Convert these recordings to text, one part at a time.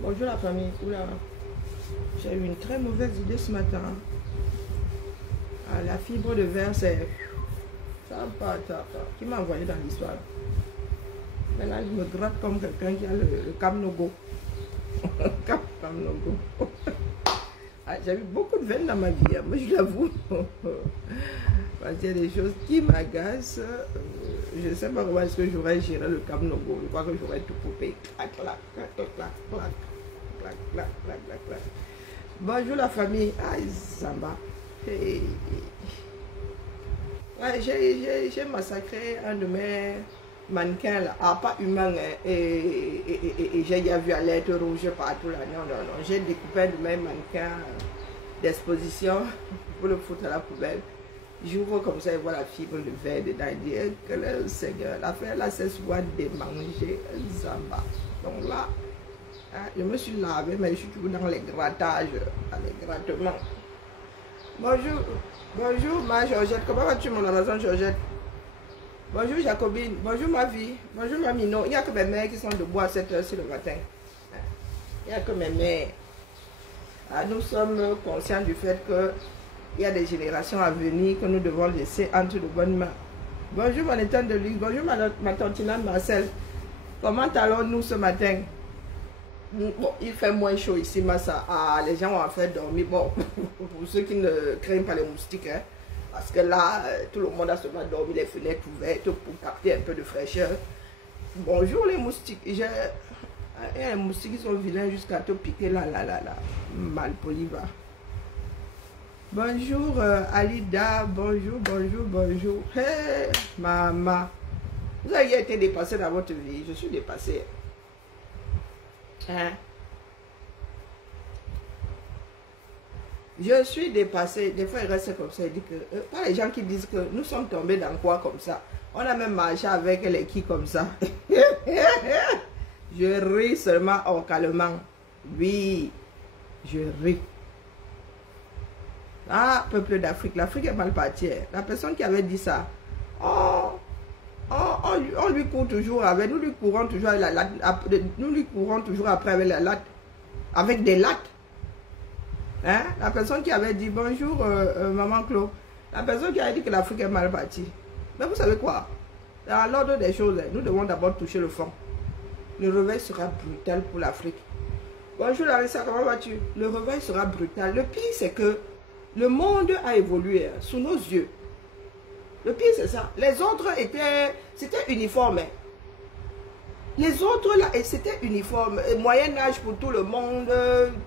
Bonjour la famille. Oula, j'ai eu une très mauvaise idée ce matin. Ah, la fibre de verre, c'est... Ça pas, qui m'a envoyé dans l'histoire. Maintenant, je me gratte comme quelqu'un qui a le Kamnogo. Kamnogo. Ah, j'ai eu beaucoup de veines dans ma vie, hein, moi je l'avoue. Parce qu'il y a des choses qui m'agacent. Je ne sais pas comment est-ce que j'aurais géré le Kamnogo. Je crois que j'aurais tout coupé. Clac, clac, clac, clac, clac, clac, clac, clac, clac, clac, clac. Bonjour la famille. Ah, Zamba. Hey. Ouais, j'ai massacré un de mes mannequins là. Ah, pas humain. Hein, et j'ai vu à lettres rouges partout là. Non, non, non. J'ai découpé un de mes mannequins d'exposition pour le foutre à la poubelle. J'ouvre comme ça et vois la fibre de verre dedans. Il dit que le Seigneur, l'affaire là, c'est soit démanger Zamba. Donc là, hein, je me suis lavé, mais je suis toujours dans les grattages, les grattements. Bonjour, bonjour ma Georgette. Comment vas-tu mon Amazon Georgette? Bonjour Jacobine, bonjour ma vie, bonjour ma Mino. Il n'y a que mes mères qui sont debout à 7 h sur le matin. Il n'y a que mes mères. Ah, nous sommes conscients du fait que il y a des générations à venir que nous devons laisser entre de bonnes mains. Bonjour mon état de luxe, bonjour ma tantina Marcel. Comment allons-nous ce matin? Bon, il fait moins chaud ici, Massa. Ah, les gens ont en fait dormir. Bon, pour ceux qui ne craignent pas les moustiques, hein, parce que là, tout le monde a seulement dormi les fenêtres ouvertes pour capter un peu de fraîcheur. Bonjour les moustiques. Il y a les moustiques qui sont vilains jusqu'à te piquer là. Mal poli va. Bonjour Alida, bonjour. Hey, maman. Vous avez été dépassé dans votre vie. Je suis dépassé. Hein? Je suis dépassé. Des fois, il reste comme ça. Il dit que, pas les gens qui disent que nous sommes tombés dans quoi comme ça. On a même marché avec les qui comme ça. Je ris seulement orcalement. Oui, je ris. Ah, peuple d'Afrique. L'Afrique est mal partie. La personne qui avait dit ça. On lui court toujours avec. Nous lui courons toujours avec la latte. Nous lui courons toujours après avec la latte. Avec des lattes. Hein? La personne qui avait dit bonjour maman Claude. La personne qui a dit que l'Afrique est mal partie. Mais vous savez quoi? Dans l'ordre des choses, nous devons d'abord toucher le fond. Le réveil sera brutal pour l'Afrique. Bonjour Larissa, comment vas-tu? Le réveil sera brutal. Le pire c'est que le monde a évolué sous nos yeux. Le pire c'est ça. Les autres c'était uniforme. Les autres là, c'était uniforme. Moyen-Âge pour tout le monde,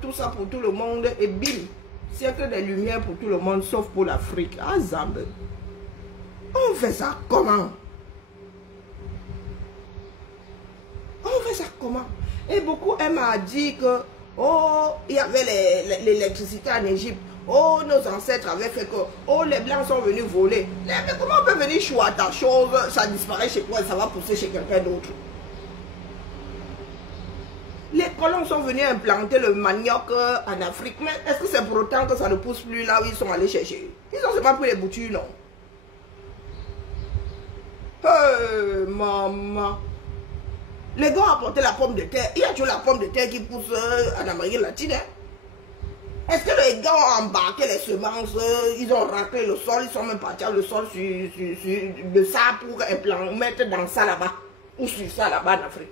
tout ça pour tout le monde. Et bim, siècle des lumières pour tout le monde, sauf pour l'Afrique. Ah Zambé. On fait ça comment? On fait ça comment? Et beaucoup m'a dit que, oh, il y avait l'électricité en Égypte. Oh, nos ancêtres avaient fait que, oh, les Blancs sont venus voler. Mais comment on peut venir choisir ta chose, ça disparaît chez toi et ça va pousser chez quelqu'un d'autre? Les colons sont venus implanter le manioc en Afrique, mais est-ce que c'est pour autant que ça ne pousse plus là où ils sont allés chercher? Ils ont seulement pris les boutures, non? Maman. Les gars ont apporté la pomme de terre. Il y a toujours la pomme de terre qui pousse en Amérique latine. Hein? Est-ce que les gars ont embarqué les semences, ils ont raclé le sol, ils sont même partis le sol sur de ça pour mettre dans ça là-bas, ou sur ça là-bas en Afrique?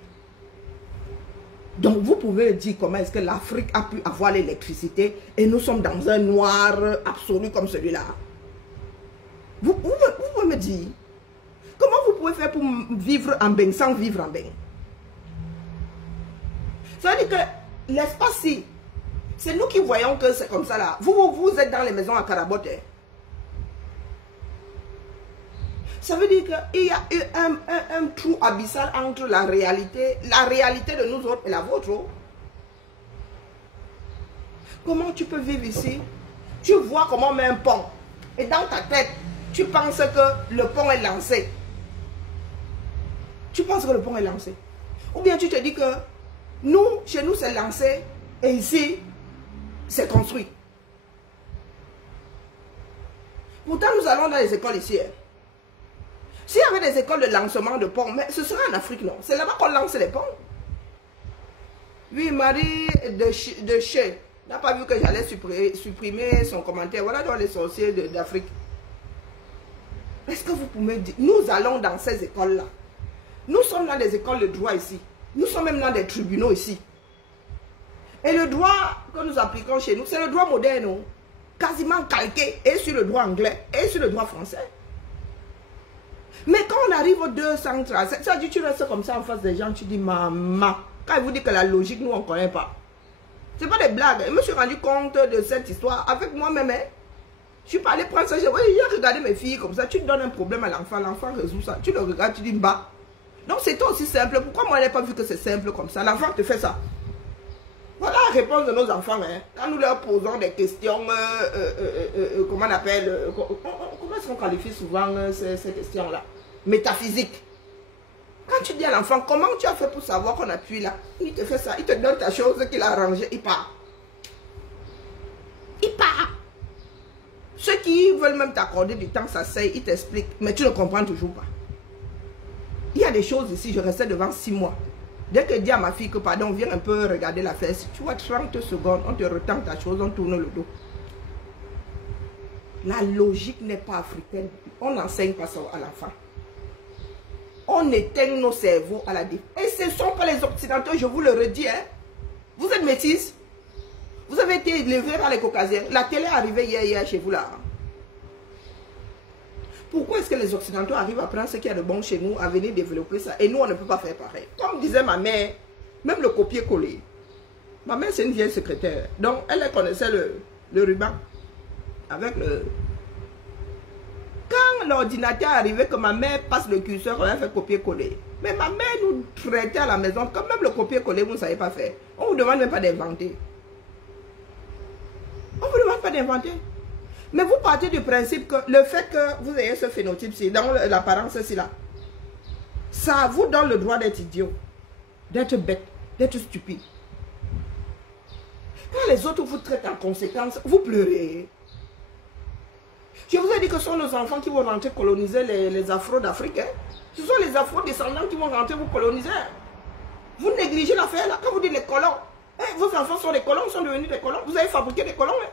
Donc vous pouvez dire comment est-ce que l'Afrique a pu avoir l'électricité et nous sommes dans un noir absolu comme celui-là. Vous pouvez me dire, comment vous pouvez faire pour vivre en bain sans vivre en bain? Ça veut dire que l'espace-ci, c'est nous qui voyons que c'est comme ça là. Vous êtes dans les maisons à Carabote. Ça veut dire qu'il y a eu un trou abyssal entre la réalité de nous autres et la vôtre. Comment tu peux vivre ici? Tu vois comment on met un pont. Et dans ta tête, tu penses que le pont est lancé. Tu penses que le pont est lancé. Ou bien tu te dis que nous, chez nous, c'est lancé. Et ici, c'est construit. Pourtant, nous allons dans les écoles ici. S'il y avait des écoles de lancement de ponts, mais ce serait en Afrique, non? C'est là-bas qu'on lance les ponts. Oui, Marie de Chez n'a pas vu que j'allais supprimer son commentaire. Voilà dans les sorciers d'Afrique. Est-ce que vous pouvez dire, nous allons dans ces écoles-là. Nous sommes dans des écoles de droit ici. Nous sommes même dans des tribunaux ici. Et le droit que nous appliquons chez nous, c'est le droit moderne, non? Quasiment calqué et sur le droit anglais et sur le droit français. Mais quand on arrive aux 237, ça dit tu restes comme ça en face des gens, tu dis maman. Quand il vous dit que la logique, nous on ne connaît pas. Ce n'est pas des blagues. Je me suis rendu compte de cette histoire avec moi-même. Hein. Je suis pas allé prendre ça. J'ai regardé mes filles comme ça. Tu donnes un problème à l'enfant, l'enfant résout ça. Tu le regardes, tu dis bah. Donc c'est aussi simple. Pourquoi moi je n'ai pas vu que c'est simple comme ça? L'enfant te fait ça. Voilà la réponse de nos enfants. Hein. Quand nous leur posons des questions, comment on appelle, comment est-ce qu'on qualifie souvent ces questions-là? Métaphysiques. Quand tu dis à l'enfant, comment tu as fait pour savoir qu'on appuie là? Il te fait ça, il te donne ta chose qu'il a arrangée, il part. Il part. Ceux qui veulent même t'accorder du temps, ça c'est, ils t'expliquent, mais tu ne comprends toujours pas. Il y a des choses ici, je restais devant 6 mois. Dès que je dis à ma fille que pardon, viens un peu regarder la fesse, tu vois 30 secondes, on te retend ta chose, on tourne le dos. La logique n'est pas africaine. On n'enseigne pas ça à l'enfant. On éteint nos cerveaux à la défense. Et ce ne sont pas les Occidentaux, je vous le redis. Hein. Vous êtes métis. Vous avez été élevés par les Caucasiens. La télé est arrivée hier chez vous là. Pourquoi est-ce que les Occidentaux arrivent à prendre ce qu'il y a de bon chez nous, à venir développer ça, et nous on ne peut pas faire pareil? Comme disait ma mère, même le copier-coller. Ma mère c'est une vieille secrétaire. Donc elle connaissait le ruban. Avec le... Quand l'ordinateur arrivait, que ma mère passe le curseur, on a fait copier-coller. Mais ma mère nous traitait à la maison, comme même le copier-coller, vous ne savez pas faire. On ne vous demande même pas d'inventer. On ne vous demande pas d'inventer. Mais vous partez du principe que le fait que vous ayez ce phénotype-ci, dans l'apparence-ci là, ça vous donne le droit d'être idiot, d'être bête, d'être stupide. Quand les autres vous traitent en conséquence, vous pleurez. Je vous ai dit que ce sont nos enfants qui vont rentrer coloniser les Afro d'Afrique. Hein. Ce sont les Afro-descendants qui vont rentrer vous coloniser. Vous négligez l'affaire là. Quand vous dites les colons, hein, vos enfants sont des colons, sont devenus des colons. Vous avez fabriqué des colons. Hein.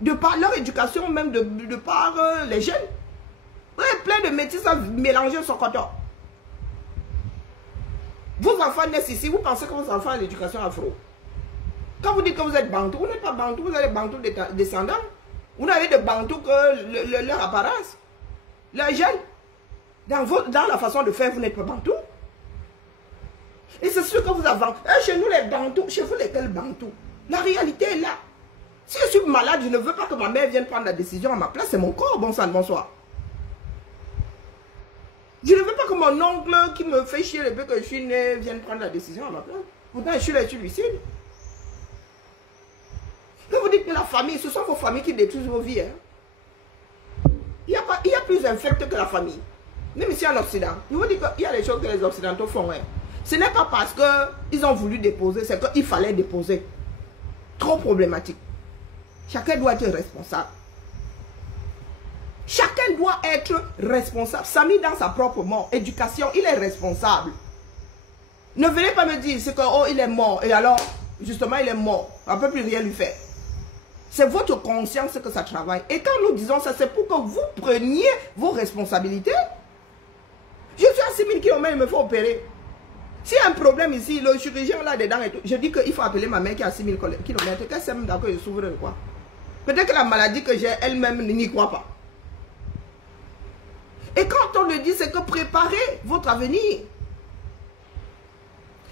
De par leur éducation, même de par les jeunes. Vous avez plein de métis à mélanger son coton. Vos enfants naissent ici, vous pensez que vos enfants ont l'éducation afro. Quand vous dites que vous êtes bantou, vous n'êtes pas bantou, vous êtes bantou descendants. Vous n'avez de bantou que leur apparence. Les jeunes, dans la façon de faire, vous n'êtes pas bantou. Et c'est sûr que vous avez... chez nous, les bantous, chez vous, lesquels bantous? La réalité est là. Si je suis malade, je ne veux pas que ma mère vienne prendre la décision à ma place. C'est mon corps, bon sang, bonsoir. Je ne veux pas que mon oncle qui me fait chier le peu que je suis né vienne prendre la décision à ma place. Pourtant, je suis là, je suis lucide. Quand vous dites que la famille, ce sont vos familles qui détruisent vos vies. Hein. Il y a plus infect que la famille. Même ici en Occident. Je vous dis qu'il y a des choses que les Occidentaux font. Hein. Ce n'est pas parce qu'ils ont voulu déposer, c'est qu'il fallait déposer. Trop problématique. Chacun doit être responsable. Chacun doit être responsable. Samy dans sa propre mort. Éducation, il est responsable. Ne venez pas me dire c'est que oh il est mort. Et alors, justement, il est mort. On ne peut plus rien lui faire. C'est votre conscience que ça travaille. Et quand nous disons ça, c'est pour que vous preniez vos responsabilités. Je suis à 6000 km, il me faut opérer. S'il y a un problème ici, le chirurgien là-dedans et tout, je dis qu'il faut appeler ma mère qui est à 6000 km. Qu'elle sait même d'accord, je souffre de quoi? Peut-être que la maladie que j'ai, elle-même n'y croit pas. Et quand on le dit, c'est que préparez votre avenir.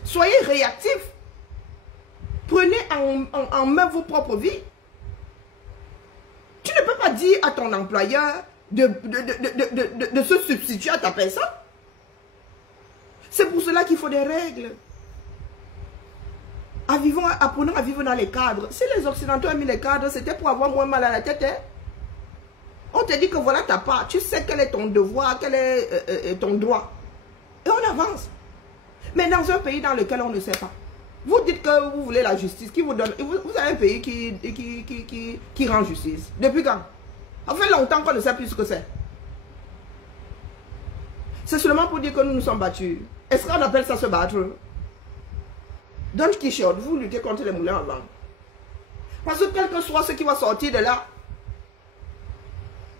Soyez réactifs. Prenez en main vos propres vies. Tu ne peux pas dire à ton employeur de se substituer à ta personne. C'est pour cela qu'il faut des règles. Apprenons à vivre dans les cadres. Si les Occidentaux ont mis les cadres, c'était pour avoir moins mal à la tête. Hein? On te dit que voilà ta part. Tu sais quel est ton devoir, quel est ton droit. Et on avance. Mais dans un pays dans lequel on ne sait pas. Vous dites que vous voulez la justice. Qui vous donne? Vous avez un pays qui rend justice. Depuis quand? Ça fait longtemps qu'on ne sait plus ce que c'est. C'est seulement pour dire que nous nous sommes battus. Est-ce qu'on appelle ça se battre? Don Quichotte, vous luttez contre les moulins à vent. Parce que quel que soit ce qui va sortir de là,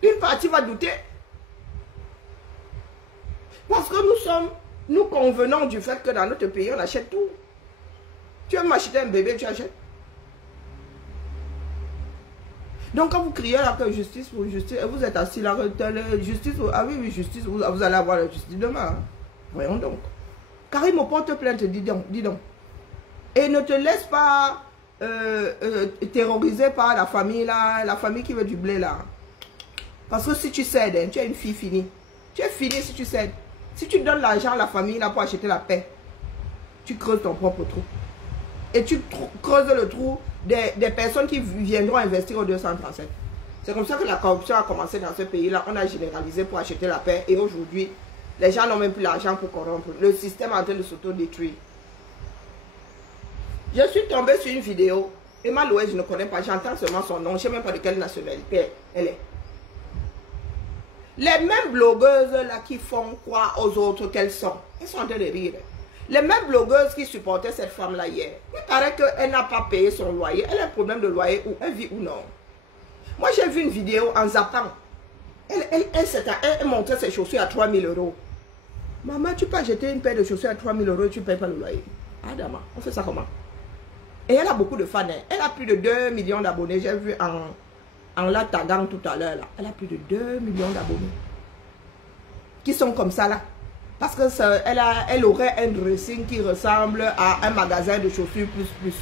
une partie va douter. Parce que nous convenons du fait que dans notre pays, on achète tout. Tu veux m'acheter un bébé, tu achètes. Donc quand vous criez là que justice pour justice, et vous êtes assis là, justice, ah oui, oui, justice, vous allez avoir la justice demain. Hein. Voyons donc. Karim porte plainte, dis donc. Et ne te laisse pas terroriser par la famille là, la famille qui veut du blé là. Parce que si tu cèdes, hein, tu es une fille finie. Tu es finie si tu cèdes. Si tu donnes l'argent à la famille là pour acheter la paix, tu creuses ton propre trou. Et tu creuses le trou des personnes qui viendront investir au 237. C'est comme ça que la corruption a commencé dans ce pays-là. On a généralisé pour acheter la paix. Et aujourd'hui, les gens n'ont même plus l'argent pour corrompre. Le système est en train de s'auto-détruire. Je suis tombée sur une vidéo. Emma Loé, je ne connais pas. J'entends seulement son nom. Je ne sais même pas de quelle nationalité elle est. Les mêmes blogueuses là qui font croire aux autres qu'elles sont. Elles sont en train de rire. Les mêmes blogueuses qui supportaient cette femme-là hier, il paraît qu'elle n'a pas payé son loyer. Elle a un problème de loyer ou elle vit ou non. Moi, j'ai vu une vidéo en zappant. Elle montrait ses chaussures à 3 000 €. Maman, tu peux acheter une paire de chaussures à 3 000 € et tu ne payes pas le loyer. Ah, dama, on fait ça comment? Et elle a beaucoup de fans. Hein. Elle a plus de 2 millions d'abonnés. J'ai vu en la taguant tout à l'heure. Elle a plus de 2 millions d'abonnés. Qui sont comme ça là. Parce qu'elle aurait un dressing qui ressemble à un magasin de chaussures plus.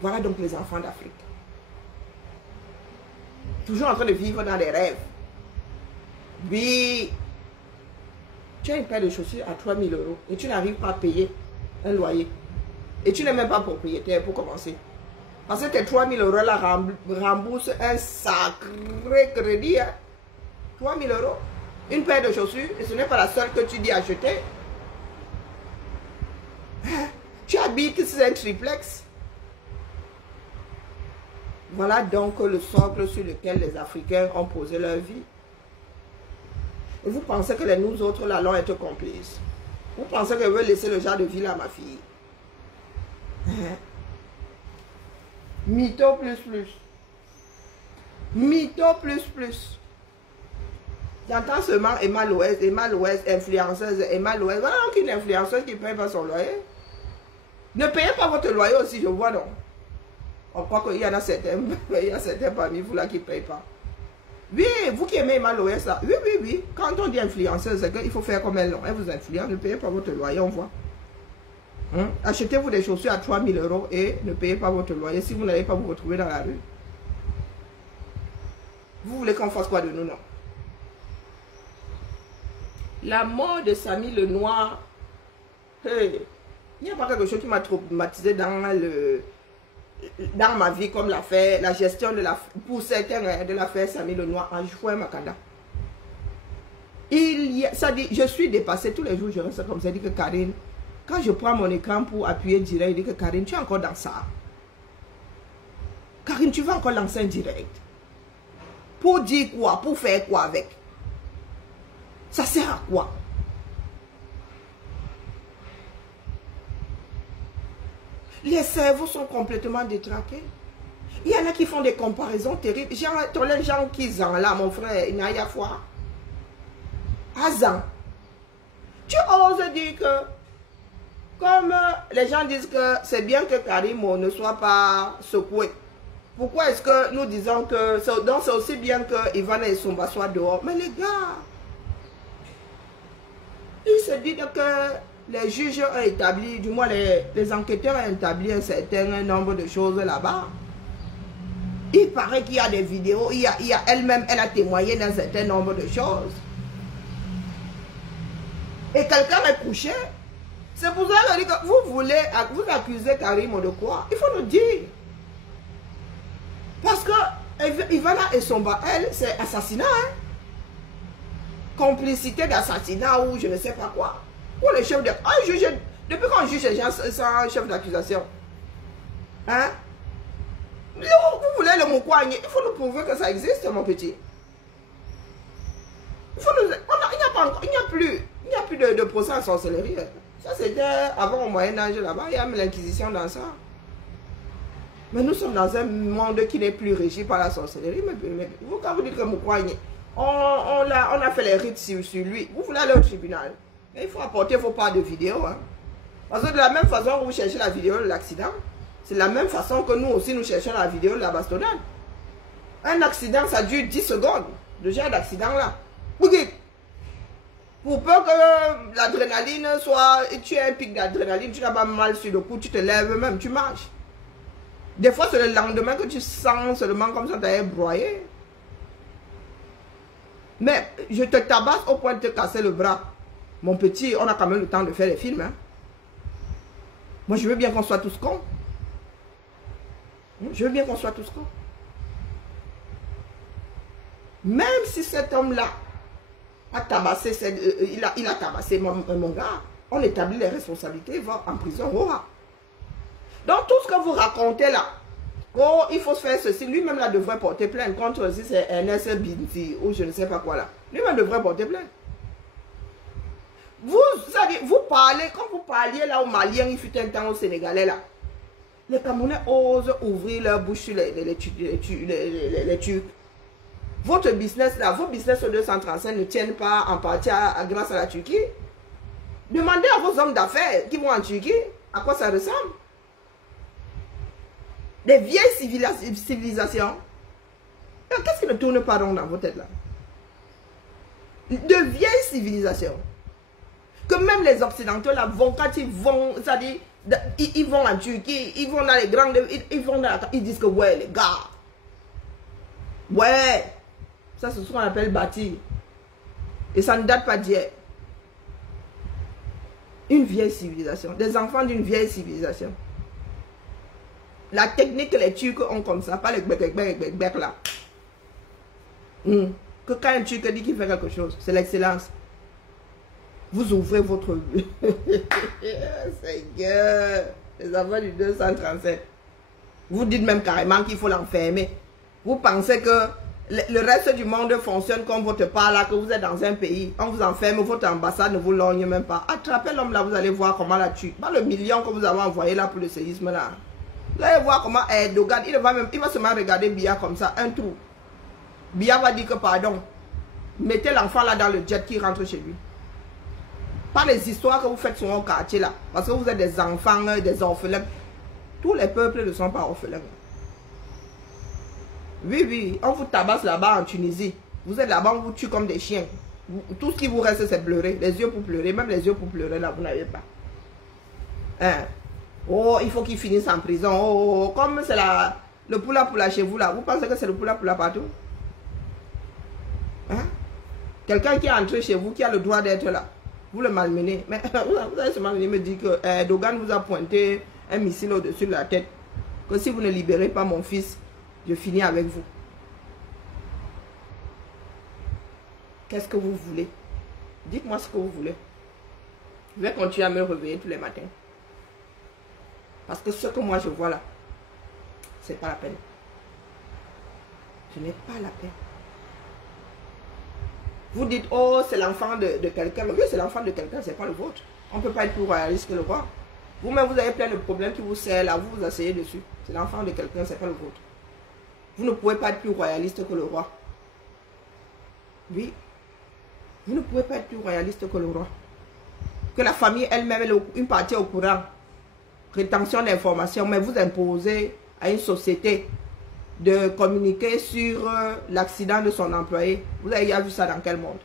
Voilà donc les enfants d'Afrique. Toujours en train de vivre dans des rêves. Oui. Tu as une paire de chaussures à 3 000 € et tu n'arrives pas à payer un loyer. Et tu n'es même pas propriétaire pour commencer. Parce que tes 3 000 € là remboursent un sacré crédit. Hein? 3 000 €. Une paire de chaussures, et ce n'est pas la seule que tu dis acheter. Tu habites sur un triplex. Voilà donc le socle sur lequel les Africains ont posé leur vie. Et vous pensez que nous autres là allons être complices. Vous pensez que je veux laisser le genre de vie là à ma fille. Mytho plus. Mytho plus. J'entends seulement Emma Loé, influenceuse, Emma Loé. Voilà donc une influenceuse qui ne paye pas son loyer. Ne payez pas votre loyer aussi, je vois non. On croit qu'il y en a certains, parmi vous là qui ne payent pas. Oui, vous qui aimez Emma Loé, ça. Oui. Quand on dit influenceuse, c'est qu'il faut faire comme elle. Elle vous influence, ne payez pas votre loyer, on voit. Hein? Achetez-vous des chaussures à 3 000 € et ne payez pas votre loyer si vous n'allez pas vous retrouver dans la rue. Vous voulez qu'on fasse quoi de nous, non? La mort de Samy le Noir, hey, il n'y a pas quelque chose qui m'a traumatisé dans ma vie comme l'affaire, la gestion de pour certains de l'affaire Samy le Noir en Joué Makanda. Ça dit, je suis dépassée tous les jours, je reste comme ça, dit que Karine, quand je prends mon écran pour appuyer direct, il dit que Karine, tu es encore dans ça. Karine, tu vas encore lancer un direct. Pour dire quoi? Pour faire quoi avec? Ça sert à quoi? Les cerveaux sont complètement détraqués. Il y en a qui font des comparaisons terribles. Genre, les gens qui sont là, mon frère, il n'y a foi. Azan. Tu oses dire que, comme les gens disent que c'est bien que Karim ne soit pas secoué. Pourquoi est-ce que nous disons que c'est aussi bien que Ivan et Somba soient dehors? Mais les gars, ils se disent que les juges ont établi, du moins les enquêteurs ont établi un certain nombre de choses là-bas. Il paraît qu'il y a des vidéos, elle-même, elle a témoigné d'un certain nombre de choses. Et quelqu'un est couché. C'est pour ça que vous accusez Karim de quoi? Il faut nous dire. Parce que Ivana et Somba, elle, c'est assassinat. Hein? Complicité d'assassinat ou je ne sais pas quoi. Pour les chefs de... depuis qu'on juge les gens sans chef d'accusation. Hein? Vous voulez le mot quoi? Il faut nous prouver que ça existe, mon petit. Il n'y a plus de procès en sorcellerie. Ça, c'était avant au Moyen-Âge là-bas. Il y a même l'inquisition dans ça. Mais nous sommes dans un monde qui n'est plus régi par la sorcellerie. Mais vous, quand vous dites que Moukouagne, on a fait les rites sur lui, vous voulez aller au tribunal. Mais il faut apporter vos parts de vidéos. Hein. Parce que de la même façon que vous cherchez la vidéo de l'accident, c'est de la même façon que nous aussi nous cherchons la vidéo de la bastonnade. Un accident, ça dure 10 secondes. De genre d'accident là. Pour peur que l'adrénaline soit... Tu as un pic d'adrénaline, tu n'as pas mal sur le cou, tu te lèves même, tu marches. Des fois, c'est le lendemain que tu sens seulement comme ça, tu as broyé. Mais je te tabasse au point de te casser le bras. Mon petit, on a quand même le temps de faire les films. Hein. Moi, je veux bien qu'on soit tous cons. Je veux bien qu'on soit tous cons. Même si cet homme-là a tabassé, il a tabassé mon gars, on établit les responsabilités, il va en prison. Oh. Donc tout ce que vous racontez là, oh, il faut se faire ceci, lui-même là devrait porter plainte contre si c'est Ernest Binti ou je ne sais pas quoi là. Lui-même devrait porter plainte. Vous parlez, quand vous parliez là aux Maliens, il fut un temps aux Sénégalais là. Les Camerounais osent ouvrir leur bouche sur les Turcs. Votre business là, vos business au 235 ne tiennent pas en partie grâce à la Turquie. Demandez à vos hommes d'affaires qui vont en Turquie à quoi ça ressemble. Des vieilles civilisations. Qu'est-ce qui ne tourne pas rond dans vos têtes là? De vieilles civilisations. Que même les Occidentaux là vont, quand ils vont, c'est-à-dire, ils vont en Turquie, ils vont dans les grandes, ils disent que ouais les gars, ouais, ça c'est ce qu'on appelle bâtir. Et ça ne date pas d'hier. Une vieille civilisation, des enfants d'une vieille civilisation. La technique que les Turcs ont comme ça, pas les bec là. Que quand un Turc dit qu'il fait quelque chose, c'est l'excellence. Vous ouvrez votre... Seigneur, les enfants du 237. Vous dites même carrément qu'il faut l'enfermer. Vous pensez que le reste du monde fonctionne comme votre part là, que vous êtes dans un pays, on vous enferme, votre ambassade ne vous lorgne même pas. Attrapez l'homme là, vous allez voir comment la tue. Pas le million que vous avez envoyé là pour le séisme là. Vous allez voir comment Erdogan, il va seulement regarder Biya comme ça, un trou. Biya va dire que pardon, mettez l'enfant là dans le jet qui rentre chez lui. Pas les histoires que vous faites sur mon quartier là, parce que vous êtes des enfants, des orphelins. Tous les peuples ne sont pas orphelins. Oui, on vous tabasse là-bas en Tunisie. Vous êtes là-bas, on vous tue comme des chiens. Tout ce qui vous reste, c'est pleurer. Les yeux pour pleurer. Même les yeux pour pleurer, là, vous n'avez pas. Hein? Oh, il faut qu'ils finissent en prison. Oh, comme c'est le poula chez vous, là. Vous pensez que c'est le poula partout? Hein? Quelqu'un qui est entré chez vous, qui a le droit d'être là. Vous le malmenez. Mais vous allez seulement venir me dire que Dogan vous a pointé un missile au-dessus de la tête. Que si vous ne libérez pas mon fils, je finis avec vous. Qu'est-ce que vous voulez? Dites-moi ce que vous voulez. Je vais continuer à me réveiller tous les matins. Parce que ce que moi je vois là, c'est pas la peine. Ce n'est pas la peine. Vous dites, oh, c'est l'enfant de quelqu'un. Oui, c'est l'enfant de quelqu'un, c'est pas le vôtre. On ne peut pas être plus royaliste que le roi. Vous-même, vous avez plein de problèmes qui vous serrent là, vous vous asseyez dessus. C'est l'enfant de quelqu'un, c'est pas le vôtre. Vous ne pouvez pas être plus royaliste que le roi. Oui. Vous ne pouvez pas être plus royaliste que le roi. Que la famille elle-même, une partie au courant. Rétention d'informations, mais vous imposez à une société de communiquer sur l'accident de son employé. Vous avez déjà vu ça dans quel monde?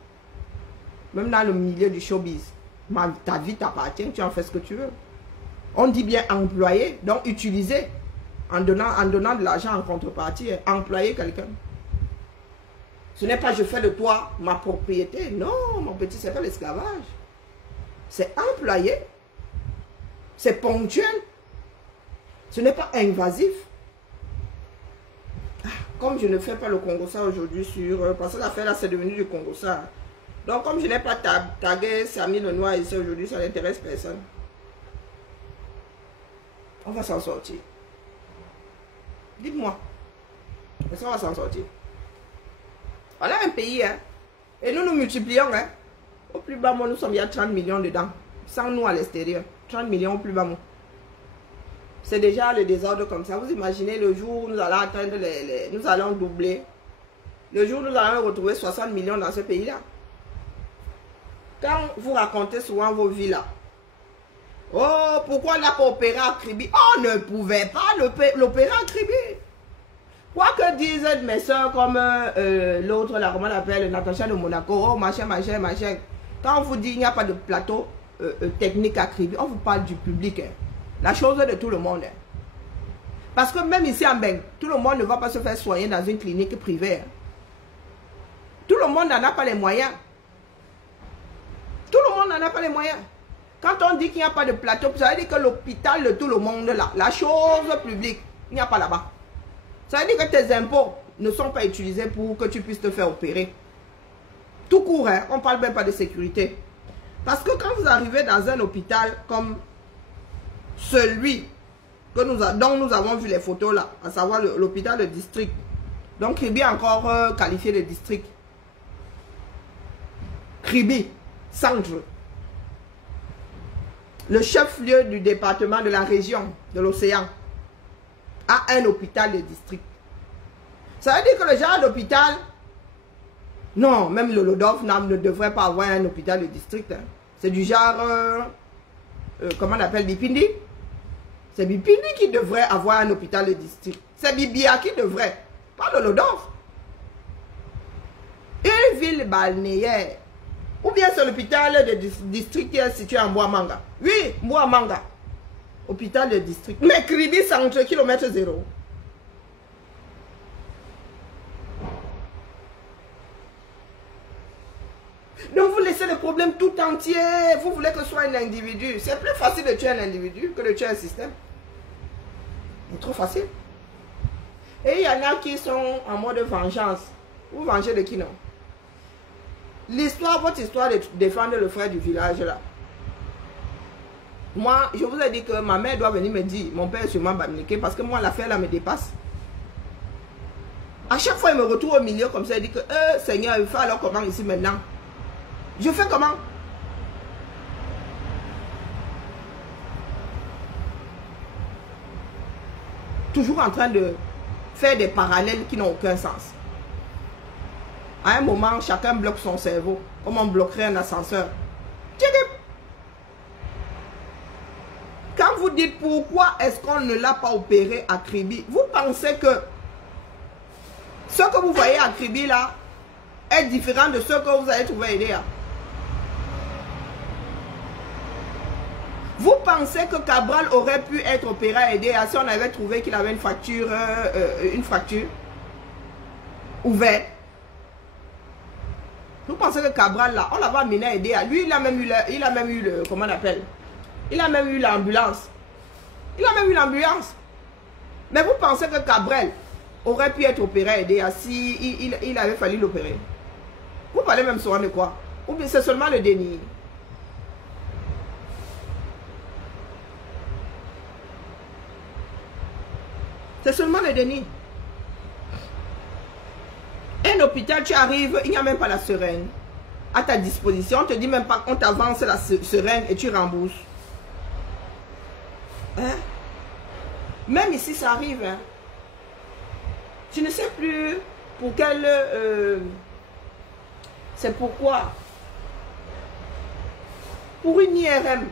Même dans le milieu du showbiz. Ta vie t'appartient, tu en fais ce que tu veux. On dit bien employé, donc utiliser. En donnant de l'argent en contrepartie, employer quelqu'un. Ce n'est pas je fais de toi ma propriété. Non, mon petit, c'est pas l'esclavage. C'est employé. C'est ponctuel. Ce n'est pas invasif. Comme je ne fais pas le Congo-ça aujourd'hui sur... Parce que l'affaire là, c'est devenu du Congo-ça. Donc, comme je n'ai pas tagué Samy Lenoir ici aujourd'hui, ça n'intéresse personne. On va s'en sortir. Dites-moi. Est-ce qu'on va s'en sortir? Voilà un pays, hein. Et nous nous multiplions, hein. Au plus bas, moi, nous sommes, il y a 30 millions dedans. sans nous à l'extérieur. 30 millions plus bas. C'est déjà le désordre comme ça. Vous imaginez le jour où nous allons atteindre nous allons doubler. Le jour où nous allons retrouver 60 millions dans ce pays-là. Quand vous racontez souvent vos vies là. Oh, pourquoi on n'a pas opéré à Kribi? On ne pouvait pas l'opérer à Kribi. Quoi que disent mes soeurs comme l'autre là, comment on appelle, Natacha de Monaco, oh machin, machin, machin. Quand on vous dit qu'il n'y a pas de plateau technique à Kribi, on vous parle du public. Hein. La chose de tout le monde. Hein. Parce que même ici en Beng, tout le monde ne va pas se faire soigner dans une clinique privée. Hein. Tout le monde n'en a pas les moyens. Tout le monde n'en a pas les moyens. Quand on dit qu'il n'y a pas de plateau, ça veut dire que l'hôpital de tout le monde là, la chose publique, il n'y a pas là-bas. Ça veut dire que tes impôts ne sont pas utilisés pour que tu puisses te faire opérer. Tout court, hein, on ne parle même pas de sécurité. Parce que quand vous arrivez dans un hôpital comme celui que dont nous avons vu les photos là, à savoir l'hôpital de district, donc Kribi est encore qualifié de district. Kribi, centre. Le chef-lieu du département de la région de l'océan a un hôpital de district. Ça veut dire que le genre d'hôpital, non, même le Lodov ne devrait pas avoir un hôpital de district. Hein. C'est du genre, comment on appelle, Bipindi. C'est Bipindi qui devrait avoir un hôpital de district. C'est Bibia qui devrait, pas le Lodov. Une ville balnéaire. Ou bien c'est l'hôpital de district qui est situé en Boamanga. Oui, Boamanga. Hôpital de district. Mais Kribi, centre, kilomètre 0. Donc vous laissez le problème tout entier. Vous voulez que ce soit un individu. C'est plus facile de tuer un individu que de tuer un système. C'est trop facile. Et il y en a qui sont en mode vengeance. Vous vengez de qui non? L'histoire, votre histoire de défendre le frère du village là. Moi, je vous ai dit que ma mère doit venir me dire, mon père est sûrement bamniqué parce que moi l'affaire là me dépasse. À chaque fois il me retrouve au milieu comme ça, il dit que Seigneur, il fait alors comment ici maintenant? Je fais comment? Toujours en train de faire des parallèles qui n'ont aucun sens. À un moment, chacun bloque son cerveau, comme on bloquerait un ascenseur. Quand vous dites pourquoi est-ce qu'on ne l'a pas opéré à Kribi, vous pensez que ce que vous voyez à Kribi là est différent de ce que vous allez trouver à Edea. Vous pensez que Cabral aurait pu être opéré à Edea si on avait trouvé qu'il avait une fracture ouverte? Vous pensez que Cabral là, on l'avait amené à Edea. Lui, il a même eu le, comment on appelle? Il a même eu l'ambulance. Il a même eu l'ambulance. Mais vous pensez que Cabral aurait pu être opéré à Edea si il avait fallu l'opérer? Vous parlez même souvent de quoi? Ou bien c'est seulement le déni? C'est seulement le déni. Un hôpital, tu arrives, il n'y a même pas la seringue à ta disposition. On ne te dit même pas, on t'avance la seringue et tu rembourses. Hein? Même ici, ça arrive. Hein? Je ne sais plus pour quel... c'est pourquoi. Pour une IRM,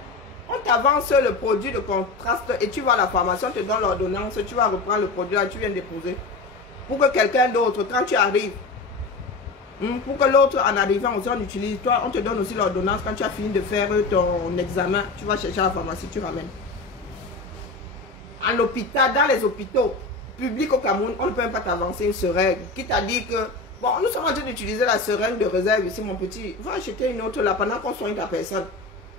on t'avance le produit de contraste et tu vas à la pharmacie, on te donne l'ordonnance, tu vas reprendre le produit là, tu viens déposer. Pour que quelqu'un d'autre, quand tu arrives, pour que l'autre en arrivant aussi, on utilise, toi, on te donne aussi l'ordonnance quand tu as fini de faire ton examen, tu vas chercher à la pharmacie, tu ramènes. À l'hôpital, dans les hôpitaux publics au Cameroun, on ne peut même pas t'avancer une seringue. Qui t'a dit que, bon, nous sommes en train d'utiliser la seringue de réserve ici, mon petit, va acheter une autre là pendant qu'on soigne ta personne.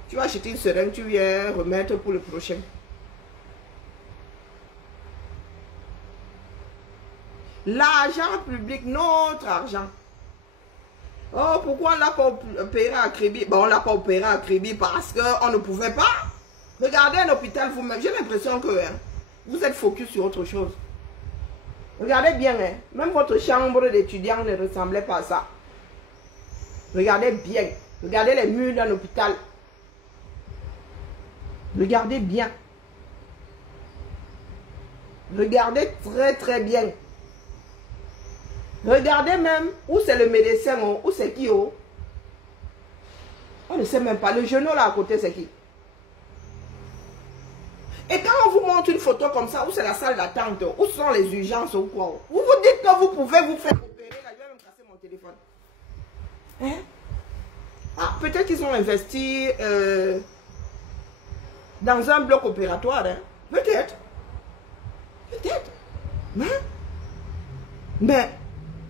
Tu vas acheter une seringue, tu viens remettre pour le prochain. L'argent public, notre argent. Oh, pourquoi on ne l'a pas opéré à Kribi? Bon, on ne l'a pas opéré à Kribi parce qu'on ne pouvait pas. Regardez un hôpital vous-même. J'ai l'impression que vous êtes focus sur autre chose. Regardez bien, hein, même votre chambre d'étudiant ne ressemblait pas à ça. Regardez bien. Regardez les murs d'un hôpital. Regardez bien. Regardez très très bien. Regardez même où c'est le médecin, où c'est qui. On ne sait même pas. Le genou là à côté, c'est qui? Et quand on vous montre une photo comme ça, où c'est la salle d'attente, où sont les urgences ou quoi, vous vous dites que vous pouvez vous faire opérer. Là, je vais même casser mon téléphone. Hein? Ah, peut-être qu'ils ont investi dans un bloc opératoire. Hein? Peut-être. Peut-être. Mais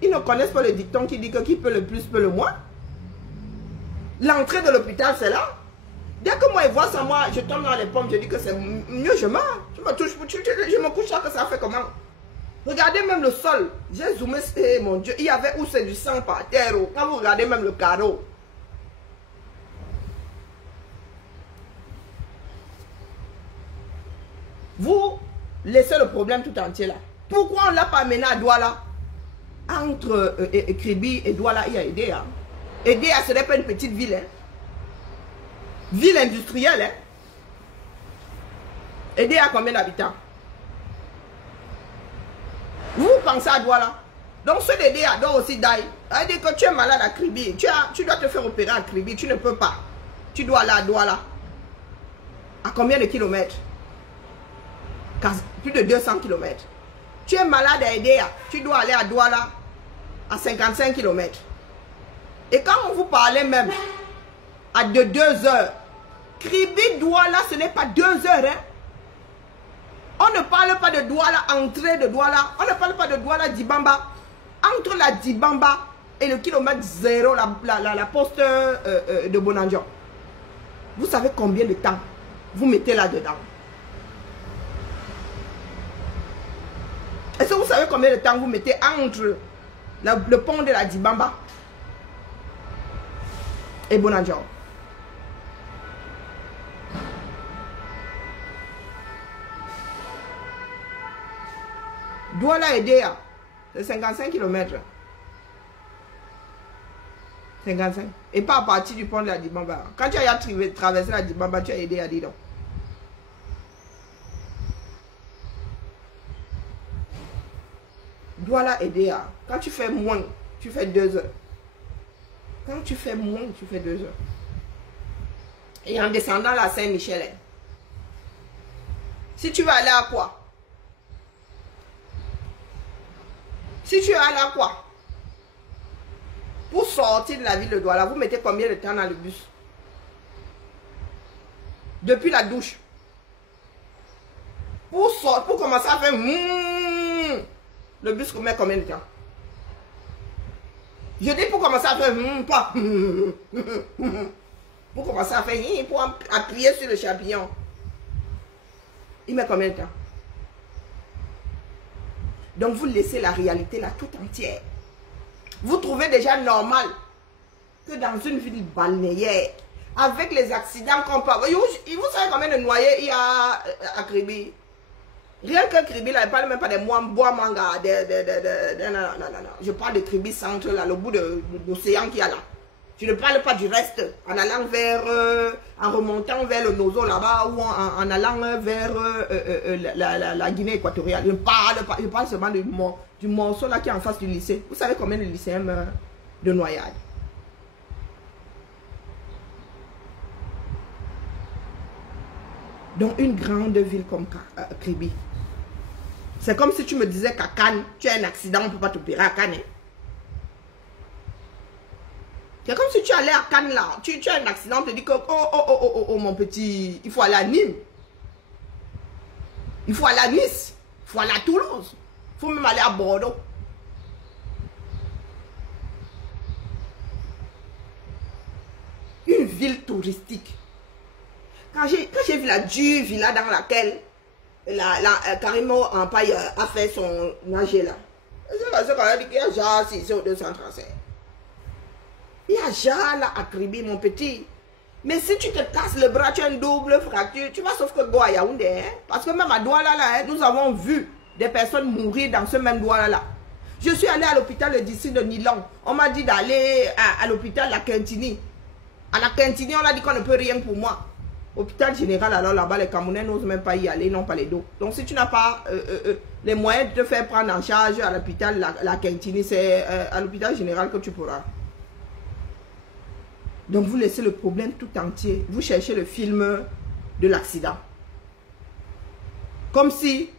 ils ne connaissent pas le dicton qui dit que qui peut le plus peut le moins. L'entrée de l'hôpital, c'est là. Dès que moi, ils voient ça, moi, je tombe dans les pommes, je dis que c'est mieux, je meurs. Je me touche, je me couche là, que ça fait comment? Regardez même le sol. J'ai zoomé, mon Dieu, il y avait où c'est du sang par terre. Quand vous regardez même le carreau. Vous laissez le problème tout entier là. Pourquoi on ne l'a pas amené à Douala? Entre Kribi et Douala, il y a Edea. Edea, ce n'est pas une petite ville. Hein. Ville industrielle. Hein. Edea a combien d'habitants? Vous pensez à Douala? Donc ceux d'Edea doivent aussi die. C'est-à-dire que tu es malade à Kribi. Tu dois te faire opérer à Kribi. Tu ne peux pas. Tu dois aller à Douala. À combien de kilomètres? Plus de 200 km. Tu es malade à Edea, tu dois aller à Douala à 55 km. Et quand on vous parlait même à de 2 heures, Kribi Douala, ce n'est pas 2 heures. Hein? On ne parle pas de Douala, entrée de Douala. On ne parle pas de Douala Dibamba. Entre la Dibamba et le kilomètre 0, la poste de Bonandion. Vous savez combien de temps vous mettez là-dedans? Est-ce que vous savez combien de temps vous mettez entre le pont de la Dibamba et Bonandion? Douala Edea, c'est 55 km. 55. Et pas à partir du pont de la Dibamba. Quand tu as traversé la Dibamba, tu as Edea, dis donc. Douala Edea. Quand tu fais moins, tu fais 2 heures. Quand tu fais moins, tu fais 2 heures. Et en descendant la Saint-Michel, si tu vas aller à quoi? Si tu vas aller à quoi? Pour sortir de la ville de Douala, vous mettez combien de temps dans le bus? Depuis la douche. Pour commencer à faire... le bus met combien de temps? Je dis pour commencer à faire... pas... pour commencer à faire... pour appuyer sur le champignon. Il met combien de temps? Donc vous laissez la réalité là tout entière. Vous trouvez déjà normal que dans une ville balnéaire, avec les accidents qu'on peut avoir... Vous savez combien de noyés il y a à Kribi? Rien que Kribi, là, je ne parle même pas des bois manga. Non. Je parle de Kribi centre, là, le bout de l'océan qu'il y a là. Je ne parle pas du reste. En allant vers, en remontant vers le Nozo là-bas ou en allant vers la Guinée équatoriale. Je parle seulement du morceau là qui est en face du lycée. Vous savez combien de lycéens meurent de noyade? Donc une grande ville comme Kribi. C'est comme si tu me disais qu'à Cannes, tu as un accident, on ne peut pas t'opérer à Cannes. Hein? C'est comme si tu allais à Cannes là, tu as un accident, on te dit que oh mon petit, il faut aller à Nîmes. Il faut aller à Nice. Il faut aller à Toulouse. Il faut même aller à Bordeaux. Une ville touristique. Quand j'ai vu la dure villa dans laquelle Karimo Ampaye a fait son nager là. C'est quand même dit qu'il y a Jacques ici au 235. Il y a Jacques là à Kribi, mon petit. Mais si tu te casses le bras, tu as une double fracture, tu vas sauf que go à Yaoundé. Hein? Parce que même à Douala là, hein, nous avons vu des personnes mourir dans ce même Douala là. Je suis allé à l'hôpital de district de Nilong. On m'a dit d'aller à l'hôpital La Quintini. À La Quintini, on a dit qu'on ne peut rien pour moi. Hôpital général, alors là-bas, les Camerounais n'osent même pas y aller, non pas les dos. Donc si tu n'as pas les moyens de te faire prendre en charge à l'hôpital, la Quintini, c'est à l'hôpital général que tu pourras. Donc vous laissez le problème tout entier. Vous cherchez le film de l'accident. Comme si,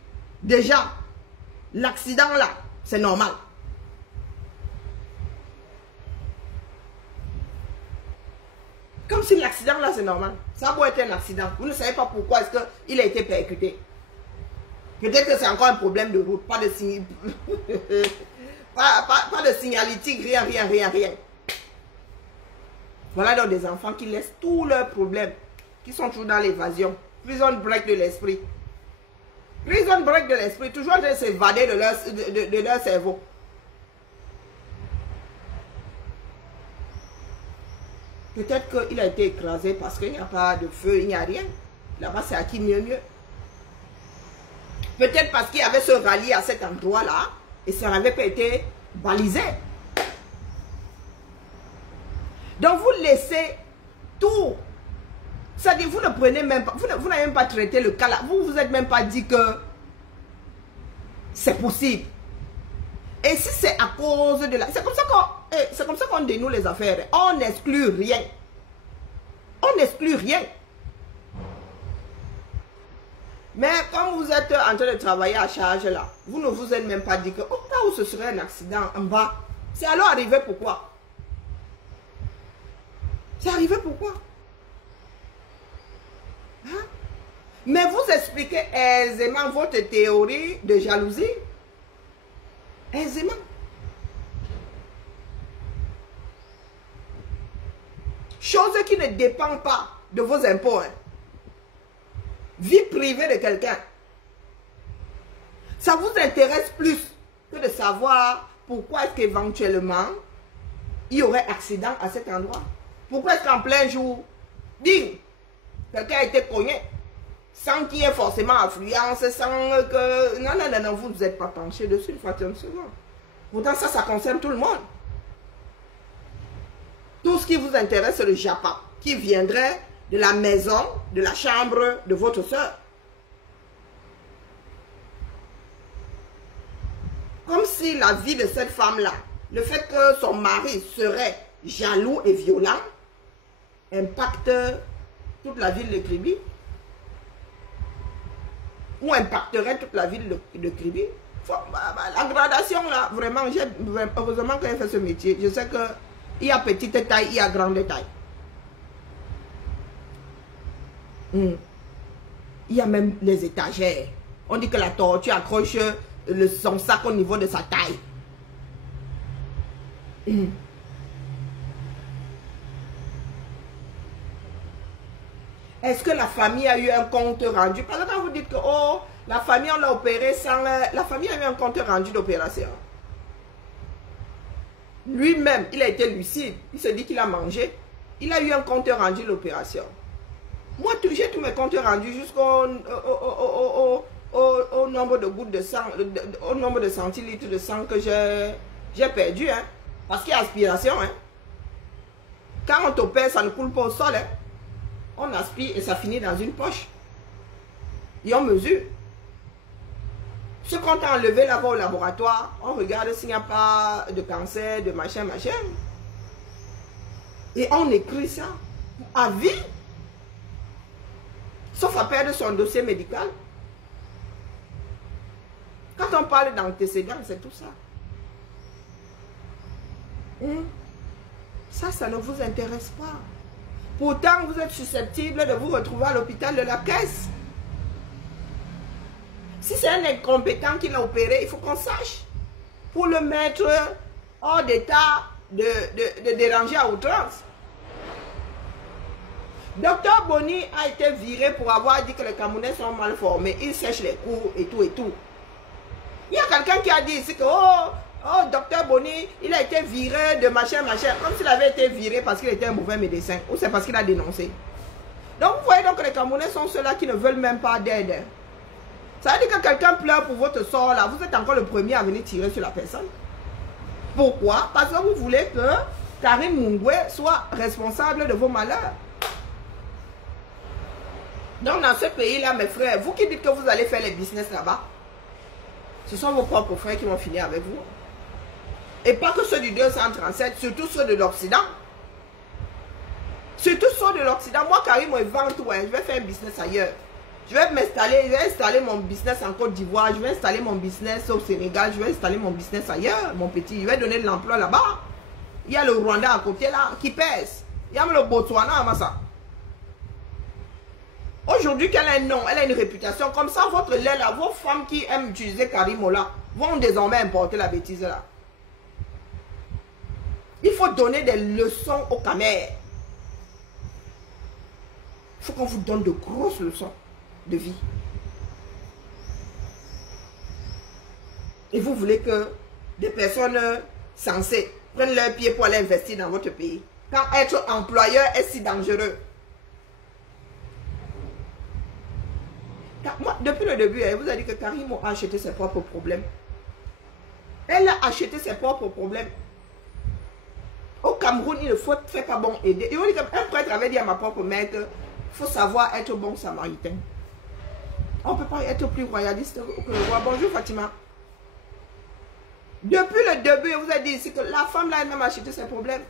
déjà, l'accident là, c'est normal. Comme si l'accident là, c'est normal. Ça doit être un accident. Vous ne savez pas pourquoi est-ce qu'il a été percuté. Peut-être que c'est encore un problème de route. Pas de, pas de signalétique, rien. Voilà donc des enfants qui laissent tous leurs problèmes, qui sont toujours dans l'évasion. Prison break de l'esprit. Prison break de l'esprit, toujours en train de s'évader de leur cerveau. Peut-être qu'il a été écrasé parce qu'il n'y a pas de feu, il n'y a rien. Là-bas, c'est acquis mieux. Peut-être parce qu'il y avait ce rallye à cet endroit-là et ça n'avait pas été balisé. Donc, vous laissez tout. C'est-à-dire, vous ne prenez même pas, vous n'avez même pas traité le cas là. Vous vous êtes même pas dit que c'est possible. Et si c'est à cause de la... C'est comme ça qu'on dénoue les affaires. On n'exclut rien. On n'exclut rien. Mais quand vous êtes en train de travailler à charge là, vous ne vous êtes même pas dit que au cas où ce serait un accident en bas, c'est alors arrivé pourquoi? C'est arrivé pourquoi? Hein? Mais vous expliquez aisément votre théorie de jalousie. Aisément. Chose qui ne dépend pas de vos impôts. Hein. Vie privée de quelqu'un. Ça vous intéresse plus que de savoir pourquoi est-ce qu'éventuellement il y aurait accident à cet endroit. Pourquoi est-ce qu'en plein jour, ding, quelqu'un a été cogné sans qu'il y ait forcément affluence, sans que... Non, vous n'êtes pas penché dessus, forcément. Pourtant, ça concerne tout le monde. Tout ce qui vous intéresse, c'est le Japon, qui viendrait de la maison, de la chambre de votre soeur. Comme si la vie de cette femme-là, le fait que son mari serait jaloux et violent, impacte toute la ville de Kribi, ou impacterait toute la ville de Kribi. La gradation là, vraiment, heureusement que j'ai fait ce métier. Je sais qu'il y a petite taille, il y a grande taille. Il y a même les étagères. On dit que la tortue accroche son sac au niveau de sa taille. Est-ce que la famille a eu un compte rendu? Parce que quand vous dites que oh, la famille on l'a opéré sans... La famille a eu un compte rendu d'opération. Lui-même, il a été lucide. Il se dit qu'il a mangé. Il a eu un compte rendu de l'opération. Moi, j'ai tous mes comptes rendus jusqu'au au nombre de gouttes de sang, au nombre de centilitres de sang que j'ai perdu. Hein, parce qu'il y a aspiration. Hein. Quand on t'opère, ça ne coule pas au sol. Hein. On aspire et ça finit dans une poche. Et on mesure. Ce qu'on t'a enlevé là-bas au laboratoire, on regarde s'il n'y a pas de cancer, de machin. Et on écrit ça à vie. Sauf à perdre son dossier médical. Quand on parle d'antécédents, c'est tout ça. Ça ne vous intéresse pas. Pourtant, vous êtes susceptible de vous retrouver à l'hôpital de la caisse. Si c'est un incompétent qui l'a opéré, il faut qu'on sache. Pour le mettre hors d'état de déranger à outrance. Docteur Boni a été viré pour avoir dit que les Camerounais sont mal formés. Ils sèchent les cours et tout et tout. Il y a quelqu'un qui a dit ici que oh, docteur Boni, il a été viré de machin. Comme s'il avait été viré parce qu'il était un mauvais médecin. Ou c'est parce qu'il a dénoncé. Donc vous voyez donc que les Camerounais sont ceux-là qui ne veulent même pas d'aide. Ça veut dire que quelqu'un pleure pour votre sort là. Vous êtes encore le premier à venir tirer sur la personne. Pourquoi? Parce que vous voulez que Karim Mungwe soit responsable de vos malheurs. Donc dans ce pays-là, mes frères, vous qui dites que vous allez faire les business là-bas, ce sont vos propres frères qui vont finir avec vous. Et pas que ceux du 237, surtout ceux de l'Occident. Surtout ceux de l'Occident. Moi, Karim, je vends tout, je vais faire un business ailleurs. Je vais m'installer, je vais installer mon business en Côte d'Ivoire, je vais installer mon business au Sénégal, je vais installer mon business ailleurs, mon petit. Je vais donner de l'emploi là-bas. Il y a le Rwanda à côté là, qui pèse. Il y a le Botswana à Massa. Aujourd'hui, qu'elle a un nom, elle a une réputation. Comme ça, votre lait là, vos femmes qui aiment utiliser Karimola vont désormais importer la bêtise là. Il faut donner des leçons aux camères. Il faut qu'on vous donne de grosses leçons de vie. Et vous voulez que des personnes sensées prennent leurs pieds pour aller investir dans votre pays. Quand être employeur est si dangereux. Moi, depuis le début, elle vous a dit que Karim a acheté ses propres problèmes. Elle a acheté ses propres problèmes. Au Cameroun, il ne faut pas bon aider. Et on dit qu'un prêtre avait dit à ma propre mère qu'il faut savoir être bon samaritain. On ne peut pas être plus royaliste que le roi. Bonjour Fatima. Depuis le début, elle vous a dit ici que la femme là elle-même a acheté ses problèmes.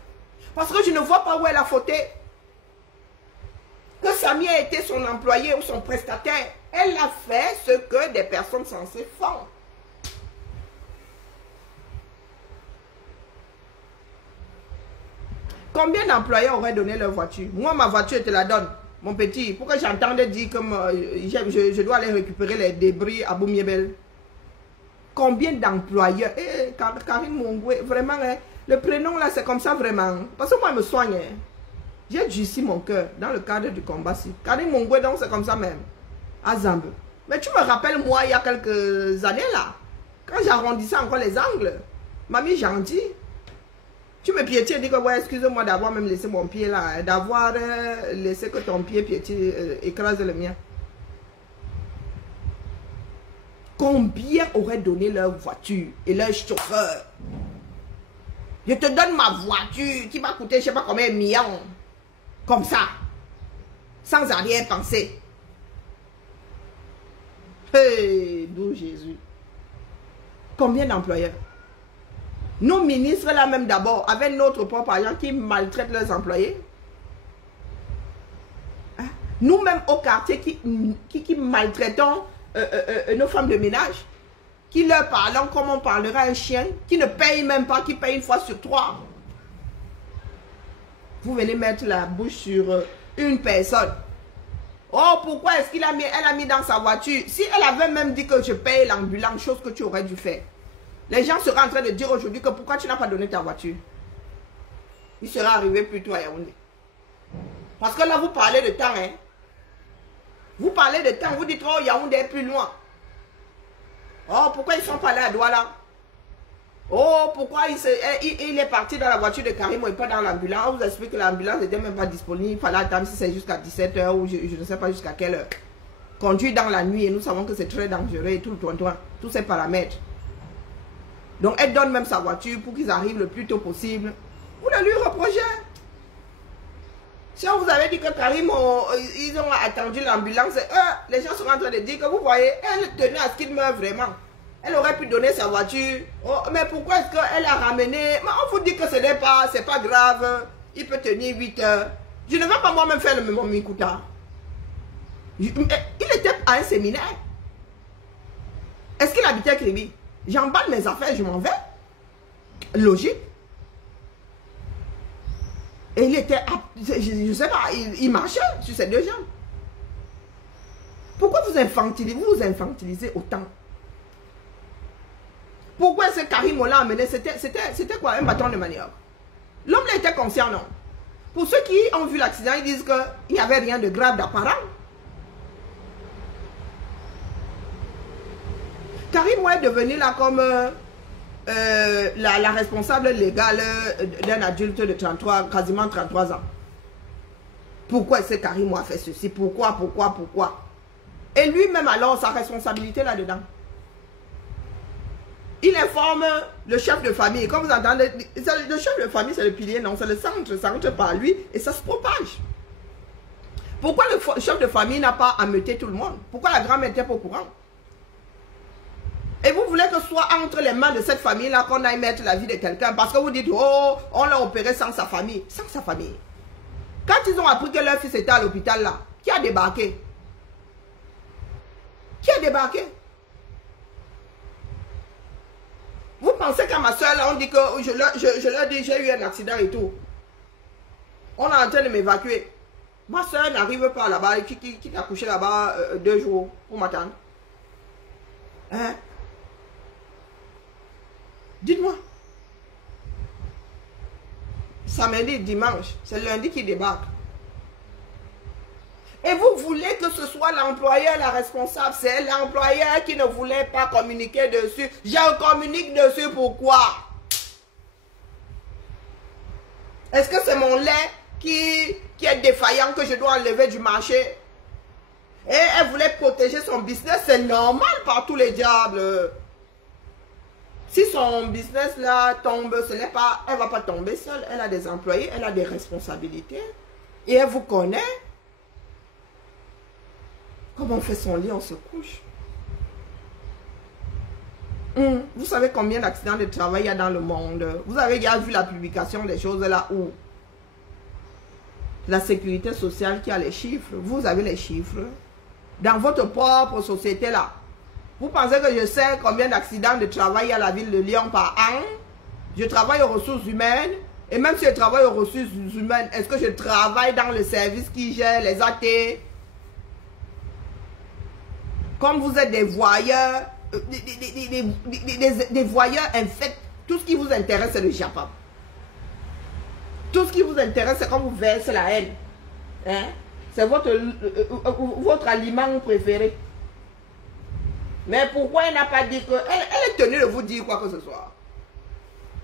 Parce que je ne vois pas où elle a fauté. Que Samy a été son employé ou son prestataire. Elle a fait ce que des personnes censées font. Combien d'employés auraient donné leur voiture? Moi, ma voiture, je te la donne. Mon petit, pourquoi j'entendais dire que je dois aller récupérer les débris à Boumiebel? Combien d'employeurs? Karim Mongwe, vraiment, hein, le prénom là, c'est comme ça vraiment. Parce que moi, je me soigne. Hein. J'ai durci mon cœur dans le cadre du combat. Karim Mongwe, donc c'est comme ça même. À Zambe. Mais tu me rappelles, moi, il y a quelques années là, quand j'arrondissais encore les angles, mamie gentille. Tu me piétines et dis que, ouais, excuse-moi d'avoir même laissé mon pied là, d'avoir laissé que ton pied piétine, écrase le mien. Combien auraient donné leur voiture et leur chauffeur? Je te donne ma voiture qui m'a coûté je ne sais pas combien de millions. Comme ça. Sans arrière-pensée. Hey, d'où Jésus. Combien d'employeurs? Nos ministres là même d'abord, avec notre propre agent qui maltraitent leurs employés. Hein? Nous-mêmes au quartier qui maltraitons nos femmes de ménage, qui leur parlons comme on parlera à un chien, qui ne paye même pas, qui paye une fois sur 3. Vous venez mettre la bouche sur une personne. Oh, pourquoi est-ce qu'elle a mis dans sa voiture? Si elle avait même dit que je paye l'ambulance, chose que tu aurais dû faire. Les gens seraient en train de dire aujourd'hui que pourquoi tu n'as pas donné ta voiture? Il sera arrivé plutôt à Yaoundé. Parce que là, vous parlez de temps, hein. Vous parlez de temps, vous dites, oh, Yaoundé est plus loin. Oh, pourquoi ils sont pas allés à Douala? Oh, pourquoi il est parti dans la voiture de Karim et pas dans l'ambulance? On vous explique que l'ambulance n'était même pas disponible. Il fallait attendre si c'est jusqu'à 17 h ou je ne sais pas jusqu'à quelle heure. Conduire dans la nuit et nous savons que c'est très dangereux et tout le toin, tous ces paramètres. Donc, elle donne même sa voiture pour qu'ils arrivent le plus tôt possible. Vous le lui reprochez. Si on vous avait dit que Karim, ils ont attendu l'ambulance, les gens sont en train de dire que vous voyez, elle tenait à ce qu'il meure vraiment. Elle aurait pu donner sa voiture. Oh, mais pourquoi est-ce qu'elle a ramené? Mais on vous dit que ce n'est pas, c'est pas grave. Il peut tenir 8 heures. Je ne vais pas moi-même faire le même Mikuta. Il était à un séminaire. Est-ce qu'il habitait à Kribi? J'emballe mes affaires, je m'en vais. Logique. Et il était, je ne sais pas, il marchait sur ses deux jambes. Pourquoi vous infantilisez autant? Pourquoi est-ce que Karim l'a amené? C'était quoi? Un bâton de manioc. L'homme était conscient, non? Pour ceux qui ont vu l'accident, ils disent qu'il n'y avait rien de grave d'apparent. Karim est devenu là comme la responsable légale d'un adulte de 33, quasiment 33 ans. Pourquoi est-ce que Karim a fait ceci? Pourquoi? Et lui-même alors, sa responsabilité là-dedans. Il informe le chef de famille. Comme vous entendez, le chef de famille, c'est le pilier, non, c'est le centre. Ça rentre par lui et ça se propage. Pourquoi le chef de famille n'a pas ameuté tout le monde? Pourquoi la grand-mère n'était pas au courant? Et vous voulez que ce soit entre les mains de cette famille-là qu'on aille mettre la vie de quelqu'un parce que vous dites, oh, on l'a opéré sans sa famille. Sans sa famille. Quand ils ont appris que leur fils était à l'hôpital là, qui a débarqué? Qui a débarqué? Vous pensez qu'à ma soeur là, on dit que je leur dis j'ai eu un accident et tout. On est en train de m'évacuer. Ma soeur n'arrive pas là-bas, qui a couché là-bas 2 jours pour m'attendre. Hein? Dites-moi. Samedi, dimanche, c'est lundi qui débarque. Et vous voulez que ce soit l'employeur la responsable. C'est l'employeur qui ne voulait pas communiquer dessus. Je communique dessus, pourquoi? Est-ce que c'est mon lait qui est défaillant que je dois enlever du marché? Et elle voulait protéger son business. C'est normal par tous les diables. Si son business là tombe, ce n'est pas, elle ne va pas tomber seule. Elle a des employés, elle a des responsabilités. Et elle vous connaît. Comme on fait son lit, on se couche. Vous savez combien d'accidents de travail il y a dans le monde? Vous avez déjà vu la publication des choses là où la sécurité sociale qui a les chiffres. Vous avez les chiffres. Dans votre propre société là. Vous pensez que je sais combien d'accidents de travail il y a à la ville de Lyon par an? Je travaille aux ressources humaines. Et même si je travaille aux ressources humaines, est-ce que je travaille dans le service qui gère les AT? Comme vous êtes des voyeurs, des voyeurs infects, tout ce qui vous intéresse, c'est le Japon. Tout ce qui vous intéresse, c'est quand vous versez la haine. Hein? C'est votre aliment préféré. Mais pourquoi elle n'a pas dit que... Elle est tenue de vous dire quoi que ce soit.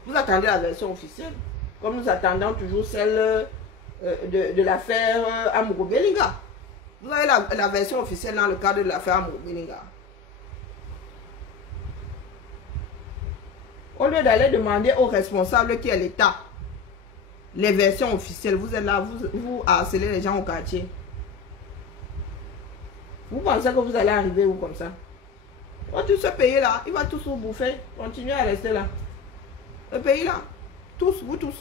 Vous attendez la version officielle. Comme nous attendons toujours celle de l'affaire Amourou Belinga. Vous avez la version officielle dans le cadre de l'affaire Amourou Belinga. Au lieu d'aller demander aux responsables qui est l'État, les versions officielles, vous êtes là, vous harcelez les gens au quartier. Vous pensez que vous allez arriver où comme ça? Tout ce pays-là, il va tous vous bouffer. Continuez à rester là. Le pays-là, tous, vous tous.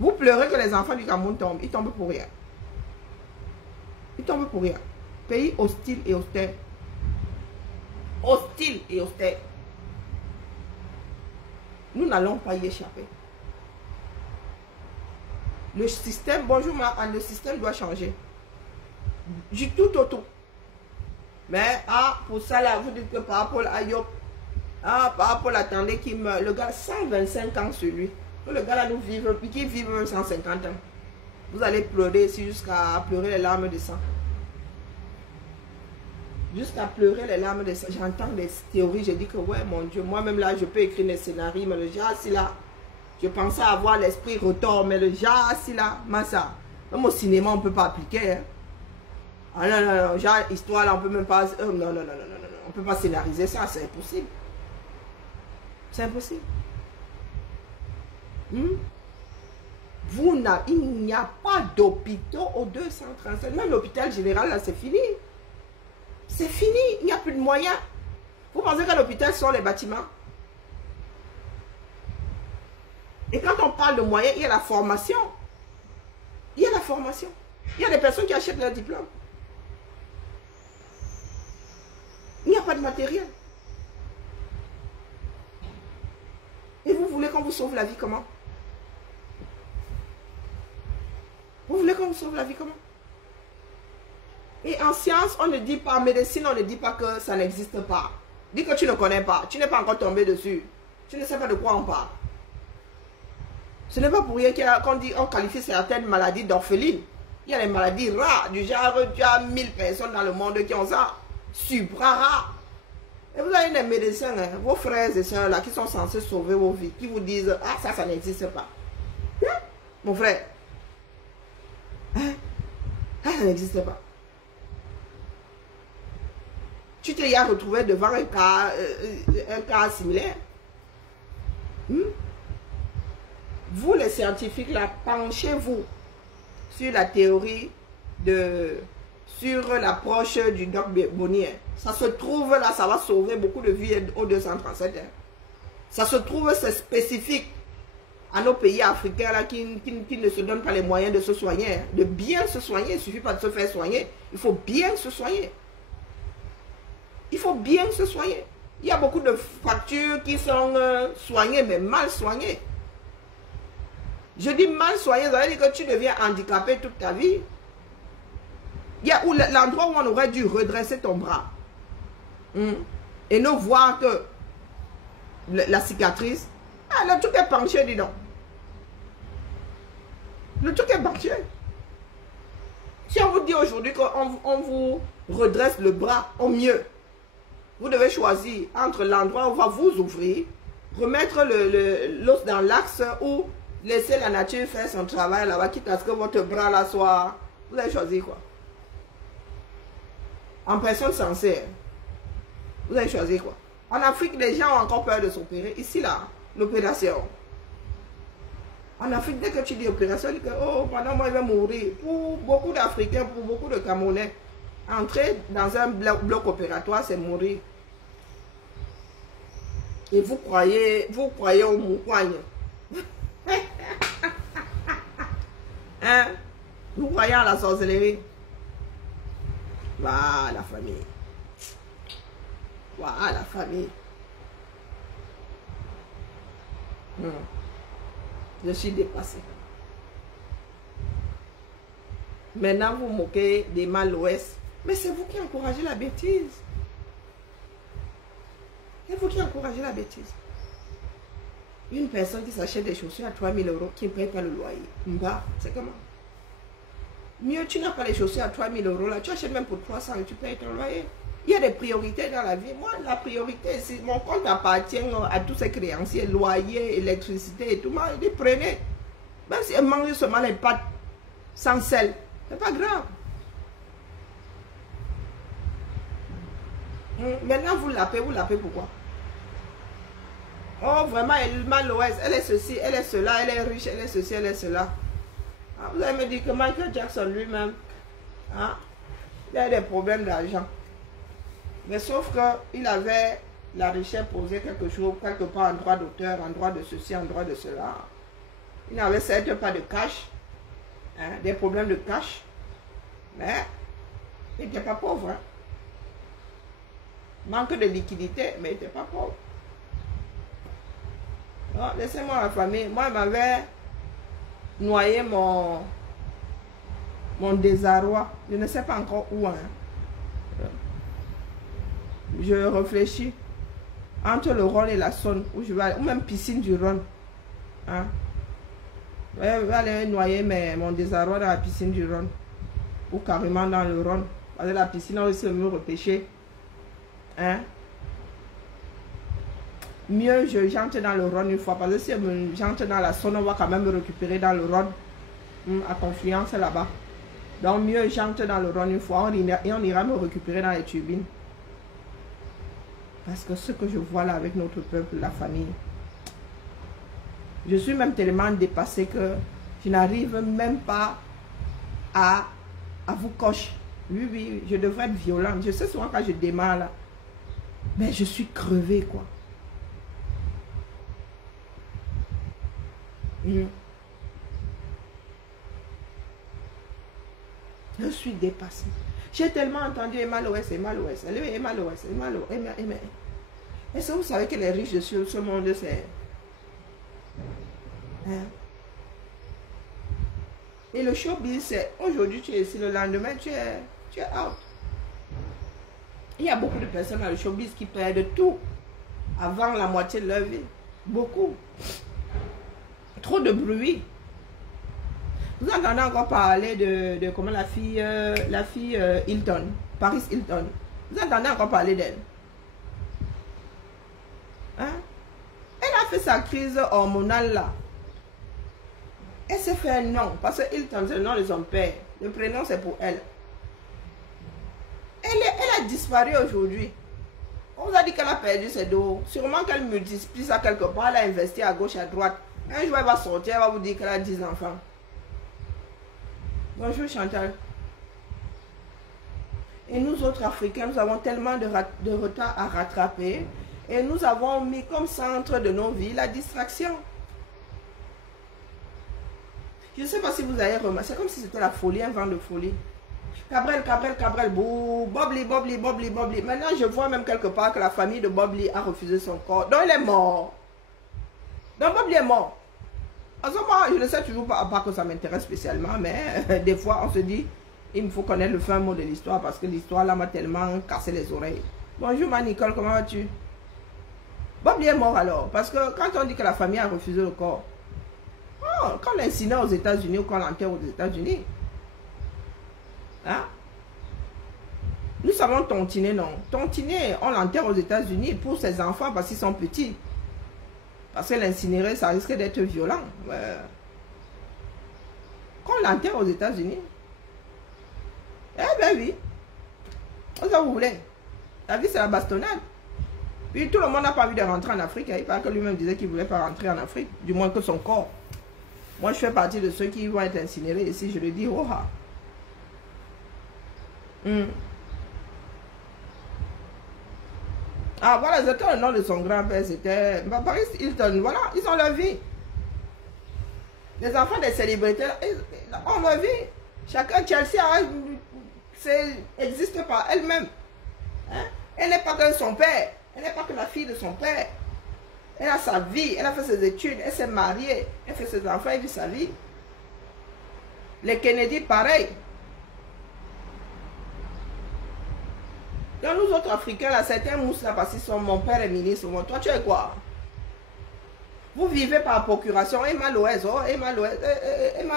Vous pleurez que les enfants du Cameroun tombent. Ils tombent pour rien. Ils tombent pour rien. Pays hostile et austère. Hostile et austère. Nous n'allons pas y échapper. Le système, bonjour le système doit changer. Du tout au tout. Mais, pour ça là, vous dites que par rapport à Yop, par rapport à Tandé qui meurt, le gars 125 ans sur lui. Le gars là nous vivre, puis qui vit 150 ans. Vous allez pleurer ici jusqu'à pleurer les larmes de sang. Jusqu'à pleurer les larmes de sang. J'entends des théories, je dis que ouais mon Dieu, moi-même là je peux écrire des scénarios, mais le gars si là, je pensais avoir l'esprit retort, mais le gars si là, ça, même au cinéma on ne peut pas appliquer. Hein. Ah non, non, non, genre, histoire là, on peut même pas... non, non, non, non, non, non, on peut pas scénariser ça, c'est impossible. C'est impossible. Il n'y a pas d'hôpitaux au 237. Même l'hôpital général, là, c'est fini. C'est fini, il n'y a plus de moyens. Vous pensez qu'à l'hôpital, ce sont les bâtiments? Et quand on parle de moyens, il y a la formation. Il y a la formation. Il y a des personnes qui achètent leur diplôme. Il n'y a pas de matériel. Et vous voulez qu'on vous sauve la vie comment? Vous voulez qu'on vous sauve la vie comment? Et en science, on ne dit pas, en médecine, on ne dit pas que ça n'existe pas. Dis que tu ne connais pas, tu n'es pas encore tombé dessus. Tu ne sais pas de quoi on parle. Ce n'est pas pour rien qu'on qualifie certaines maladies d'orphelines. Il y a des maladies rares, du genre, tu as 1000 personnes dans le monde qui ont ça. Supra rare. Et vous avez des médecins, hein, vos frères et soeurs là, qui sont censés sauver vos vies, qui vous disent, ah ça n'existe pas. Hein? Mon frère. Hein? Ça n'existe pas. Tu t'es retrouvé devant un cas similaire. Vous les scientifiques là, penchez-vous sur la théorie sur l'approche du Doc Bonnier. Ça se trouve là, ça va sauver beaucoup de vies au 237. Hein. Ça se trouve, c'est spécifique à nos pays africains là, qui ne se donnent pas les moyens de se soigner. Hein. De bien se soigner, il ne suffit pas de se faire soigner. Il faut bien se soigner. Il faut bien se soigner. Il y a beaucoup de fractures qui sont soignées, mais mal soignées. Je dis mal soigné, ça veut dire que tu deviens handicapé toute ta vie. Il y a l'endroit où on aurait dû redresser ton bras. Et ne voir que la cicatrice. Ah, le truc est penché, dis donc. Le truc est penché. Si on vous dit aujourd'hui qu'on vous redresse le bras au mieux, vous devez choisir entre l'endroit où on va vous ouvrir, remettre l'os dans l'axe ou laisser la nature faire son travail là-bas, quitte à ce que votre bras là soit... Vous avez choisi quoi? En personne sensée. Vous avez choisi quoi? En Afrique, les gens ont encore peur de s'opérer. Ici là, l'opération. En Afrique, dès que tu dis opération, tu dis que oh, pendant moi, il va mourir. Pour beaucoup d'Africains, pour beaucoup de Camerounais, entrer dans un bloc opératoire, c'est mourir. Et vous croyez au moukouagne. Hein? Vous croyez à la sorcellerie? Voilà la famille. Voilà la famille. Je suis dépassée. Maintenant, vous moquez des mal-ouest. Mais c'est vous qui encouragez la bêtise. C'est vous qui encouragez la bêtise. Une personne qui s'achète des chaussures à 3 000 €, qui ne paye pas le loyer. Bah, c'est comment? Mieux, tu n'as pas les chaussures à 3 000 € là. Tu achètes même pour 300 et tu payes ton loyer. Il y a des priorités dans la vie. Moi, la priorité, c'est mon compte appartient à tous ces créanciers, loyer, électricité et tout. Moi, je dis, prenez. Même si elle mange seulement les pâtes sans sel, c'est pas grave. Maintenant, vous l'appelez pourquoi? Oh, vraiment, elle est mal l'ouest, elle est ceci, elle est cela, elle est riche, elle est ceci, elle est cela. Ah, vous allez me dire que Michael Jackson lui-même, hein, il a des problèmes d'argent. Mais sauf qu'il avait la richesse posée quelque chose, quelque part en droit d'auteur, en droit de ceci, en droit de cela. Il n'avait certes pas de cash, hein, des problèmes de cash, mais il n'était pas pauvre. Hein. Manque de liquidité, mais il n'était pas pauvre. Laissez-moi la famille. Moi, il m'avait noyé mon désarroi. Je ne sais pas encore où. Hein. Je réfléchis entre le Rhône et la Saône, où je vais aller, ou même piscine du Rhône. Hein? Je vais aller noyer mon désarroi dans la piscine du Rhône. Ou carrément dans le Rhône. Parce que la piscine a aussi me repêcher. Hein? Mieux je j'entre dans le Rhône une fois. Parce que si j'entre dans la Saône, on va quand même me récupérer dans le Rhône. À Confluence là-bas. Donc mieux j'entre dans le Rhône une fois et on ira me récupérer dans les turbines. Parce que ce que je vois là avec notre peuple, la famille, je suis même tellement dépassée que je n'arrive même pas à vous cocher. Oui, oui, je devrais être violente. Je sais souvent quand je démarre là, mais je suis crevée quoi. Je suis dépassée. J'ai tellement entendu Emma Loès, Emma Loès, Emma Loès, Emma Loès, Emma. Est-ce que vous savez que les riches de ce monde, c'est... Hein? Et le showbiz, c'est aujourd'hui tu es ici, le lendemain tu es out. Il y a beaucoup de personnes dans le showbiz qui perdent tout avant la moitié de leur vie. Beaucoup. Trop de bruit. Vous entendez encore parler de comment la fille Hilton, Paris Hilton. Vous entendez encore parler d'elle? Hein? Elle a fait sa crise hormonale là. Elle s'est fait un nom. Parce que Hilton, c'est le nom de son père. Le prénom, c'est pour elle. Elle a disparu aujourd'hui. On vous a dit qu'elle a perdu ses dos. Sûrement qu'elle multiplie ça quelque part. Elle a investi à gauche, à droite. Un jour, elle va sortir, elle va vous dire qu'elle a 10 enfants. Bonjour Chantal. Et nous autres Africains, nous avons tellement de retard à rattraper. Et nous avons mis comme centre de nos vies la distraction. Je ne sais pas si vous avez remarqué, c'est comme si c'était la folie, un vent de folie. Cabrel, Cabrel, Cabrel, bouh, Bob Lee. Maintenant, je vois même quelque part que la famille de Bob Lee a refusé son corps. Donc, il est mort. Donc, Bob Lee est mort. En ce moment, je ne sais toujours pas que ça m'intéresse spécialement, mais des fois, on se dit, il me faut connaître le fin mot de l'histoire parce que l'histoire là m'a tellement cassé les oreilles. Bonjour, ma Nicole, comment vas-tu? Bob Lee est mort alors, parce que quand on dit que la famille a refusé le corps, quand on l'incinère aux États-Unis ou quand on l'enterre aux États-Unis, hein? Nous savons tontiner, non? Tontiner, on l'enterre aux États-Unis pour ses enfants parce qu'ils sont petits. Parce que l'incinérer, ça risque d'être violent. Quand on l'enterre aux États-Unis, eh ben oui, ça vous voulez. La vie, c'est la bastonnade. Puis tout le monde n'a pas envie de rentrer en Afrique. Il paraît que lui-même disait qu'il ne voulait pas rentrer en Afrique, du moins que son corps. Moi, je fais partie de ceux qui vont être incinérés ici. Je le dis, oh ah. Ah voilà, c'était le nom de son grand-père, c'était Paris Hilton. Voilà, ils ont leur vie. Les enfants des célébrités, ils ont leur vie. Chacun, Chelsea n'existe pas elle-même. Hein? Elle n'est pas que son père, elle n'est pas que la fille de son père. Elle a sa vie, elle a fait ses études, elle s'est mariée, elle fait ses enfants, elle vit sa vie. Les Kennedy, pareil. Dans nous autres Africains, là, certains mousses là, parce qu'ils sont mon père est ministre. Toi, tu es quoi? Vous vivez par procuration. Emma Loès, oh, Emma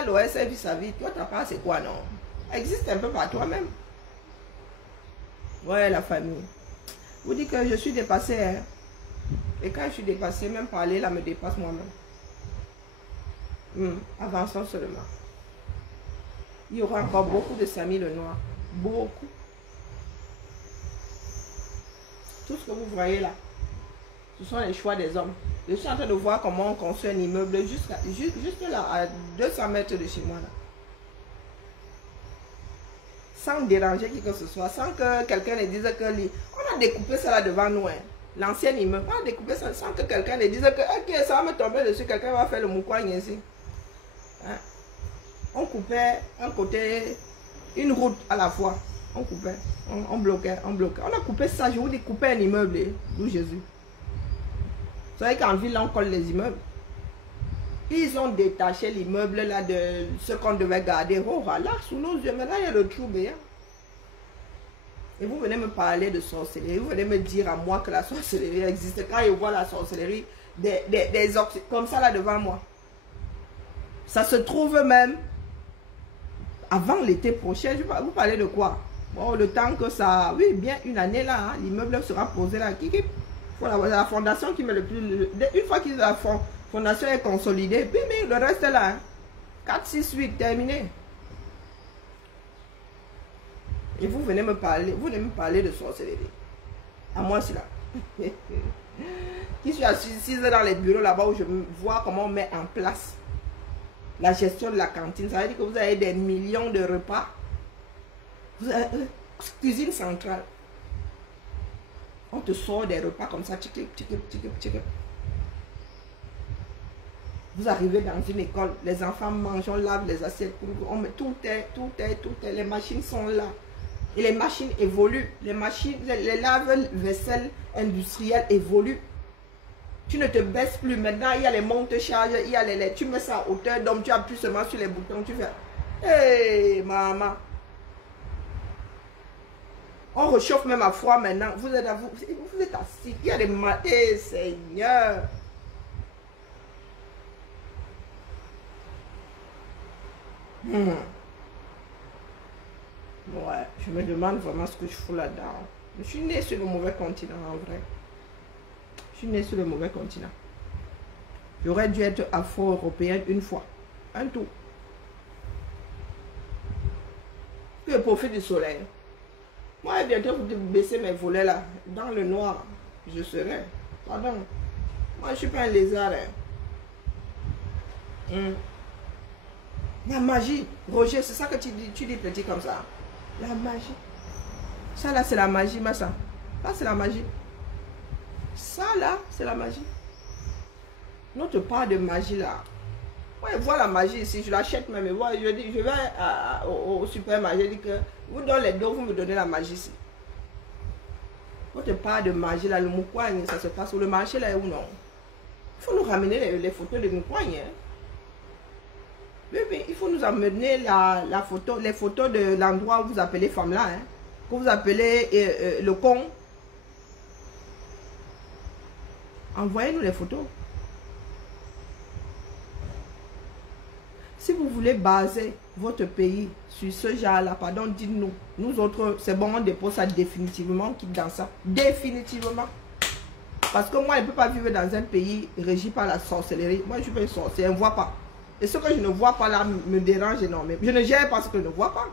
Loès, elle vit sa vie. Toi, ta part, c'est quoi, non? Existe un peu par toi-même. Ouais, la famille. Vous dites que je suis dépassée, hein? Et quand je suis dépassée, même parler là me dépasse moi-même. Avançons seulement. Il y aura encore beaucoup de Samy Lenoir. Beaucoup. Tout ce que vous voyez là, ce sont les choix des hommes. Je suis en train de voir comment on construit un immeuble juste là, à 200 mètres de chez moi. Là. Sans déranger qui que ce soit, sans que quelqu'un ne dise que... On a découpé ça là devant nous, hein. L'ancien immeuble. On a découpé ça sans que quelqu'un ne dise que ok, ça va me tomber dessus, quelqu'un va faire le moukoigne ici. Hein? On coupait un côté, une route à la fois. On coupait, on bloquait. On a coupé ça, je vous dis, couper un immeuble, d'où Jésus. Vous savez qu'en ville, on colle les immeubles. Ils ont détaché l'immeuble là de ce qu'on devait garder. Oh, là, sous nos yeux, mais là, il y a le trou béant. Et vous venez me parler de sorcellerie, vous venez me dire à moi que la sorcellerie existe. Quand je vois la sorcellerie, des comme ça là devant moi. Ça se trouve même avant l'été prochain. Je vais vous parler de quoi? Bon, le temps que ça... Oui, bien une année là, hein, l'immeuble sera posé là. Voilà, la fondation qui met le plus... Une fois que la fondation est consolidée, puis mais le reste est là. Hein. 4, 6, 8, terminé. Et vous venez me parler de sorcellerie. À moi, c'est là. Qui suis assise dans les bureaux là-bas où je vois comment on met en place la gestion de la cantine. Ça veut dire que vous avez des millions de repas. Vous avez cuisine centrale. On te sort des repas comme ça. Vous arrivez dans une école, les enfants mangent, on lave les assiettes. On met tout est. Les machines sont là. Et les machines évoluent. Les lave-vaisselle industrielles évoluent. Tu ne te baisses plus. Maintenant, il y a les monte-charges, il y a tu mets ça à hauteur, donc tu appuies seulement sur les boutons. Tu fais, hey, maman. On réchauffe même à froid maintenant. Vous êtes assis. Il y a des matins, Seigneur. Ouais, je me demande vraiment ce que je fous là-dedans. Je suis née sur le mauvais continent, en vrai. Je suis née sur le mauvais continent. J'aurais dû être afro-européenne une fois. Un tout. Je profite du soleil. Moi, bientôt, vous baisser mes volets là. Dans le noir, je serai. Pardon. Moi, je ne suis pas un lézard. Hein. La magie. Roger, c'est ça que tu dis petit comme ça. La magie. Ça là, c'est la magie, ma ça. Ça, c'est la magie. Ça là, c'est la magie. Notre part de magie là. Ouais, voilà la magie ici, je l'achète même. Je dis, je vais au supermarché, je dis que vous donnez les dons, vous me donnez la magie ici. Votre part de magie là, le moukouagne, ça se passe sur le marché là ou non? Il faut nous ramener les photos de moukouagne. Hein? Il faut nous amener les photos de l'endroit où vous appelez femme là, hein? Que vous appelez le con. Envoyez-nous les photos. Si vous voulez baser votre pays sur ce genre-là, pardon, dites-nous. Nous autres, c'est bon, on dépose ça définitivement, on quitte dans ça. Définitivement. Parce que moi, je ne peux pas vivre dans un pays régi par la sorcellerie. Moi, je suis pas une sorcière, je ne vois pas. Et ce que je ne vois pas là me dérange énormément. Je ne gère pas ce que je ne vois pas.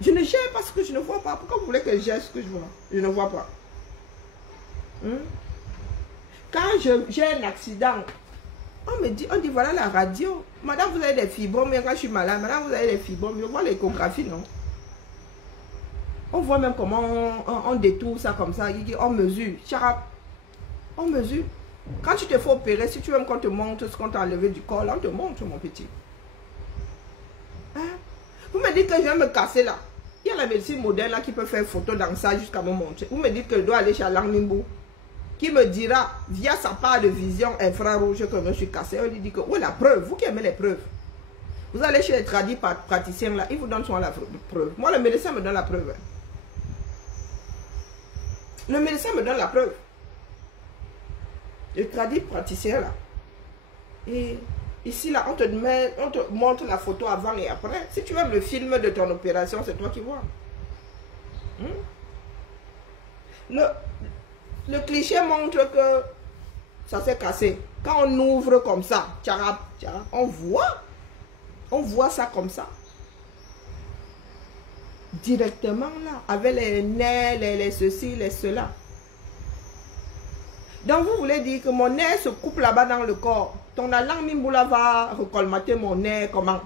Je ne gère pas ce que je ne vois pas. Pourquoi vous voulez que je gère ce que je vois? Je ne vois pas. Quand j'ai un accident, on dit voilà la radio. Madame, vous avez des fibromes, mais quand je suis malade, madame, vous avez des fibromes. Je vois l'échographie, non? On voit même comment on détourne ça comme ça. On mesure. On mesure. Quand tu te fais opérer, si tu veux qu'on te montre ce qu'on t'a enlevé du corps, là, on te montre, mon petit. Hein? Vous me dites que je vais me casser là. Il y a la médecine moderne là qui peut faire photo dans ça jusqu'à me montrer. Vous me dites que je dois aller chez Alain Nimbo, qui me dira, via sa part de vision infrarouge, que je me suis cassé. On lui dit que, où est la preuve? Vous qui aimez les preuves. Vous allez chez les tradis praticiens là, ils vous donnent souvent la preuve. Moi, le médecin me donne la preuve. Le médecin me donne la preuve. Le tradit praticien là. Et ici là, on te montre la photo avant et après. Si tu aimes le film de ton opération, c'est toi qui vois. Le cliché montre que ça s'est cassé. Quand on ouvre comme ça, on voit ça comme ça. Directement là, avec les nerfs, les ceci, les cela. Donc vous voulez dire que mon nerf se coupe là-bas dans le corps. Ton langue Mimboula va recolmater mon nerf comment?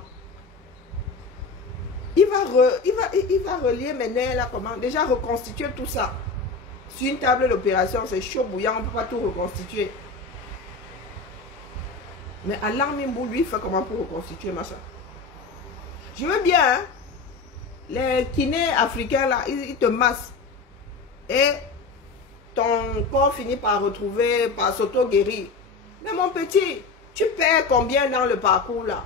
Il va relier mes nerfs là comment? Déjà reconstituer tout ça. Sur une table d'opération, c'est chaud bouillant, on ne peut pas tout reconstituer. Mais Alain Mimbou, lui, fait comment pour reconstituer machin? Je veux bien, hein? Les kinés africains là, ils te massent. Et ton corps finit par retrouver, par s'auto-guérir. Mais mon petit, tu perds combien dans le parcours là?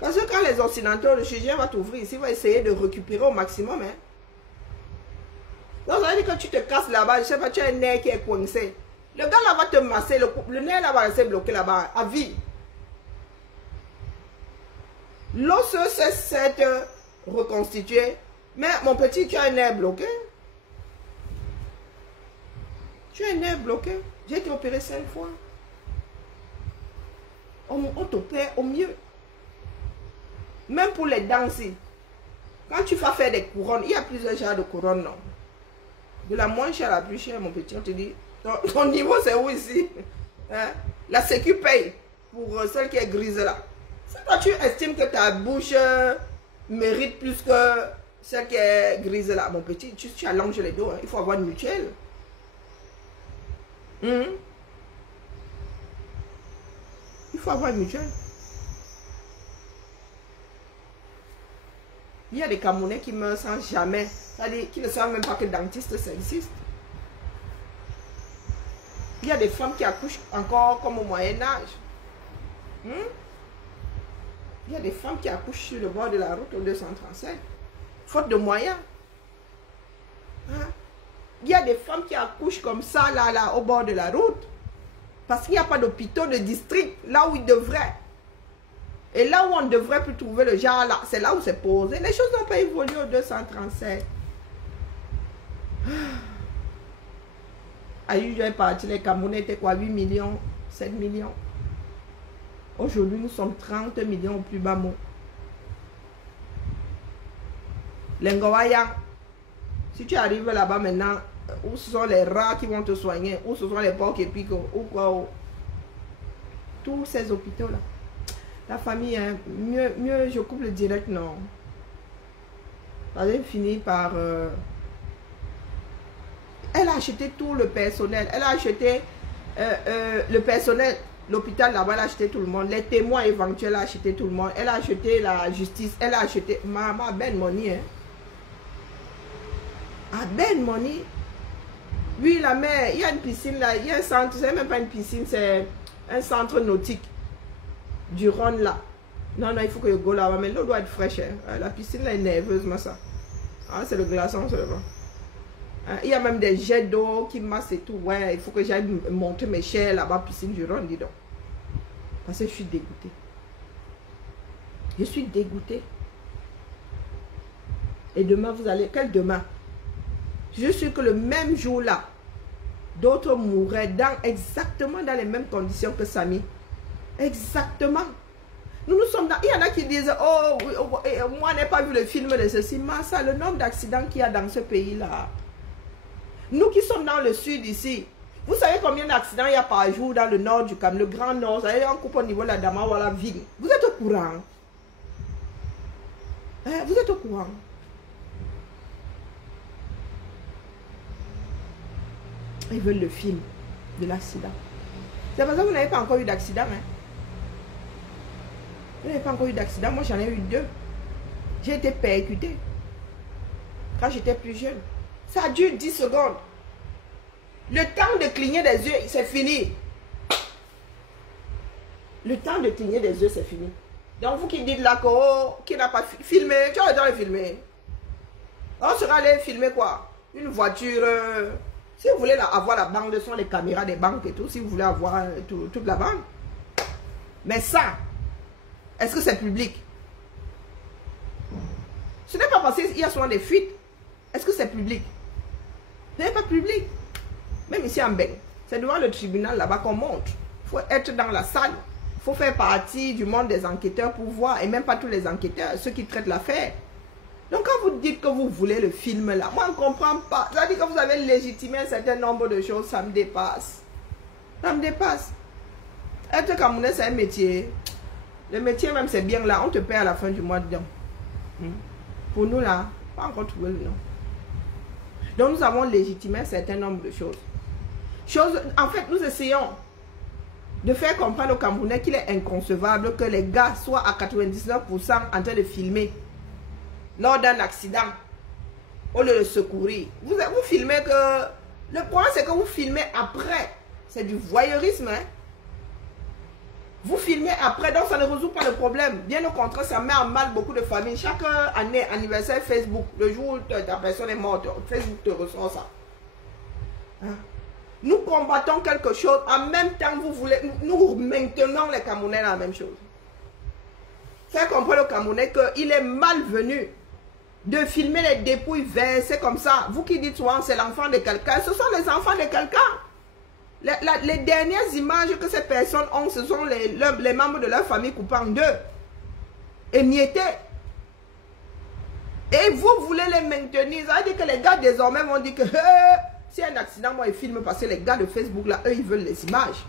Parce que quand les occidentaux, le chirurgien va t'ouvrir ici, il va essayer de récupérer au maximum. Hein? Donc ça veut dire que tu te casses là-bas, je sais pas, tu as un nerf qui est coincé. Le gars là va te masser, le nerf là va rester bloqué là-bas, à vie. L'os s'est reconstitué, mais mon petit, tu as un nerf bloqué. Tu as un nerf bloqué. J'ai été opéré 5 fois. On t'opère au mieux. Même pour les dents aussi. Quand tu vas faire des couronnes, il y a plusieurs genres de couronnes, non? De la moins chère à la plus chère, mon petit, on te dit, ton niveau c'est où ici? Hein? La sécu paye pour celle qui est grise là. Si toi tu estimes que ta bouche mérite plus que celle qui est grise là, mon petit, tu allonges les dos, hein? Il faut avoir une mutuelle. Il faut avoir une mutuelle. Il y a des Camerounais qui meurent sans jamais, c'est-à-dire qui ne savent même pas que dentiste ça existe. Il y a des femmes qui accouchent encore comme au Moyen-Âge. Il y a des femmes qui accouchent sur le bord de la route au 237, faute de moyens. Il y a des femmes qui accouchent comme ça, là, au bord de la route. Parce qu'il n'y a pas d'hôpitaux de district, là où ils devraient. Et là où on devrait plus trouver le genre là, c'est là où c'est posé. Les choses n'ont pas évolué au 237. Aïe, j'ai parti, les Camerounais étaient quoi, 8 millions, 7 millions. Aujourd'hui, nous sommes 30 millions au plus bas mot. L'Engawaya, si tu arrives là-bas maintenant, où ce sont les rats qui vont te soigner, où ce sont les porcs et picots, ou quoi, tous ces hôpitaux-là. La famille, hein, mieux je coupe le direct, non. Elle finit par... elle a acheté tout le personnel. Elle a acheté le personnel. L'hôpital là-bas, elle a acheté tout le monde. Les témoins éventuels, elle a acheté tout le monde. Elle a acheté la justice. Elle a acheté... Maman, ben money, hein. Ah, ben money. Oui, la mer, il y a une piscine là. Il y a un centre. C'est même pas une piscine, c'est un centre nautique. Du Rhône là. Non, non, il faut que je go là-bas. Mais l'eau doit être fraîche. Hein. La piscine là est nerveuse, moi ça. Ah, c'est le glaçon seulement. Il y a même des jets d'eau qui massent et tout. Ouais, il faut que j'aille monter mes chairs là-bas, piscine du Rhône, dis donc. Parce que je suis dégoûtée. Je suis dégoûtée. Et demain, vous allez... Quel demain? Je suis que le même jour-là, d'autres mourraient exactement dans les mêmes conditions que Samy. Exactement. Nous sommes dans... Il y en a qui disent, oh, moi, je n'ai pas vu le film de ceci. Mais ça, le nombre d'accidents qu'il y a dans ce pays-là. Nous qui sommes dans le sud ici, vous savez combien d'accidents il y a par jour dans le nord du Cameroun, le grand nord, ça y est, on coupe au niveau de la Dama ou la ville. Vous êtes au courant? Hein? Vous êtes au courant? Ils veulent le film de l'accident. C'est parce que vous n'avez pas encore eu d'accident. Hein? Vous n'avez pas encore eu d'accident. Moi, j'en ai eu 2. J'ai été percutée quand j'étais plus jeune. Ça dure 10 secondes. Le temps de cligner des yeux, c'est fini. Le temps de cligner des yeux, c'est fini. Donc, vous qui dites là que, oh, qui n'a pas filmé, tu as le temps de filmer. On sera allé filmer quoi? Une voiture. Si vous voulez avoir la bande son, les caméras des banques et tout, si vous voulez avoir toute la bande. Mais ça, est-ce que c'est public? Ce n'est pas parce qu'il y a souvent des fuites. Est-ce que c'est public? Ce n'est pas public. Même ici en Beng, c'est devant le tribunal là-bas qu'on monte. Il faut être dans la salle. Il faut faire partie du monde des enquêteurs pour voir. Et même pas tous les enquêteurs, ceux qui traitent l'affaire. Donc quand vous dites que vous voulez le film là, moi je ne comprends pas. Ça veut dire que vous avez légitimé un certain nombre de choses, ça me dépasse. Ça me dépasse. Être Camerounais, c'est un métier. Le métier même, c'est bien là. On te paie à la fin du mois dedans. Pour nous là, pas encore trouvé le nom. Donc nous avons légitimé un certain nombre de choses. En fait, nous essayons de faire comprendre aux Camerounais qu'il est inconcevable que les gars soient à 99% en train de filmer lors d'un accident au lieu de secourir. Vous filmez que... Le problème, c'est que vous filmez après. C'est du voyeurisme. Hein? Vous filmez après, donc ça ne résout pas le problème. Bien au contraire, ça met en mal beaucoup de familles. Chaque année, anniversaire Facebook, le jour où ta personne est morte, Facebook te ressort ça. Hein? Nous combattons quelque chose, en même temps, vous voulez... Nous maintenons les Camerounais dans la même chose. Faire comprendre aux Camerounais qu'il est malvenu de filmer les dépouilles versées comme ça. Vous qui dites souvent c'est l'enfant de quelqu'un, ce sont les enfants de quelqu'un. Les dernières images que ces personnes ont, ce sont les membres de leur famille coupés en deux, émiettés. Et vous voulez les maintenir. Ça veut dire que les gars désormais vont dire que s'il y a un accident, moi ils filment parce que les gars de Facebook là, eux ils veulent les images.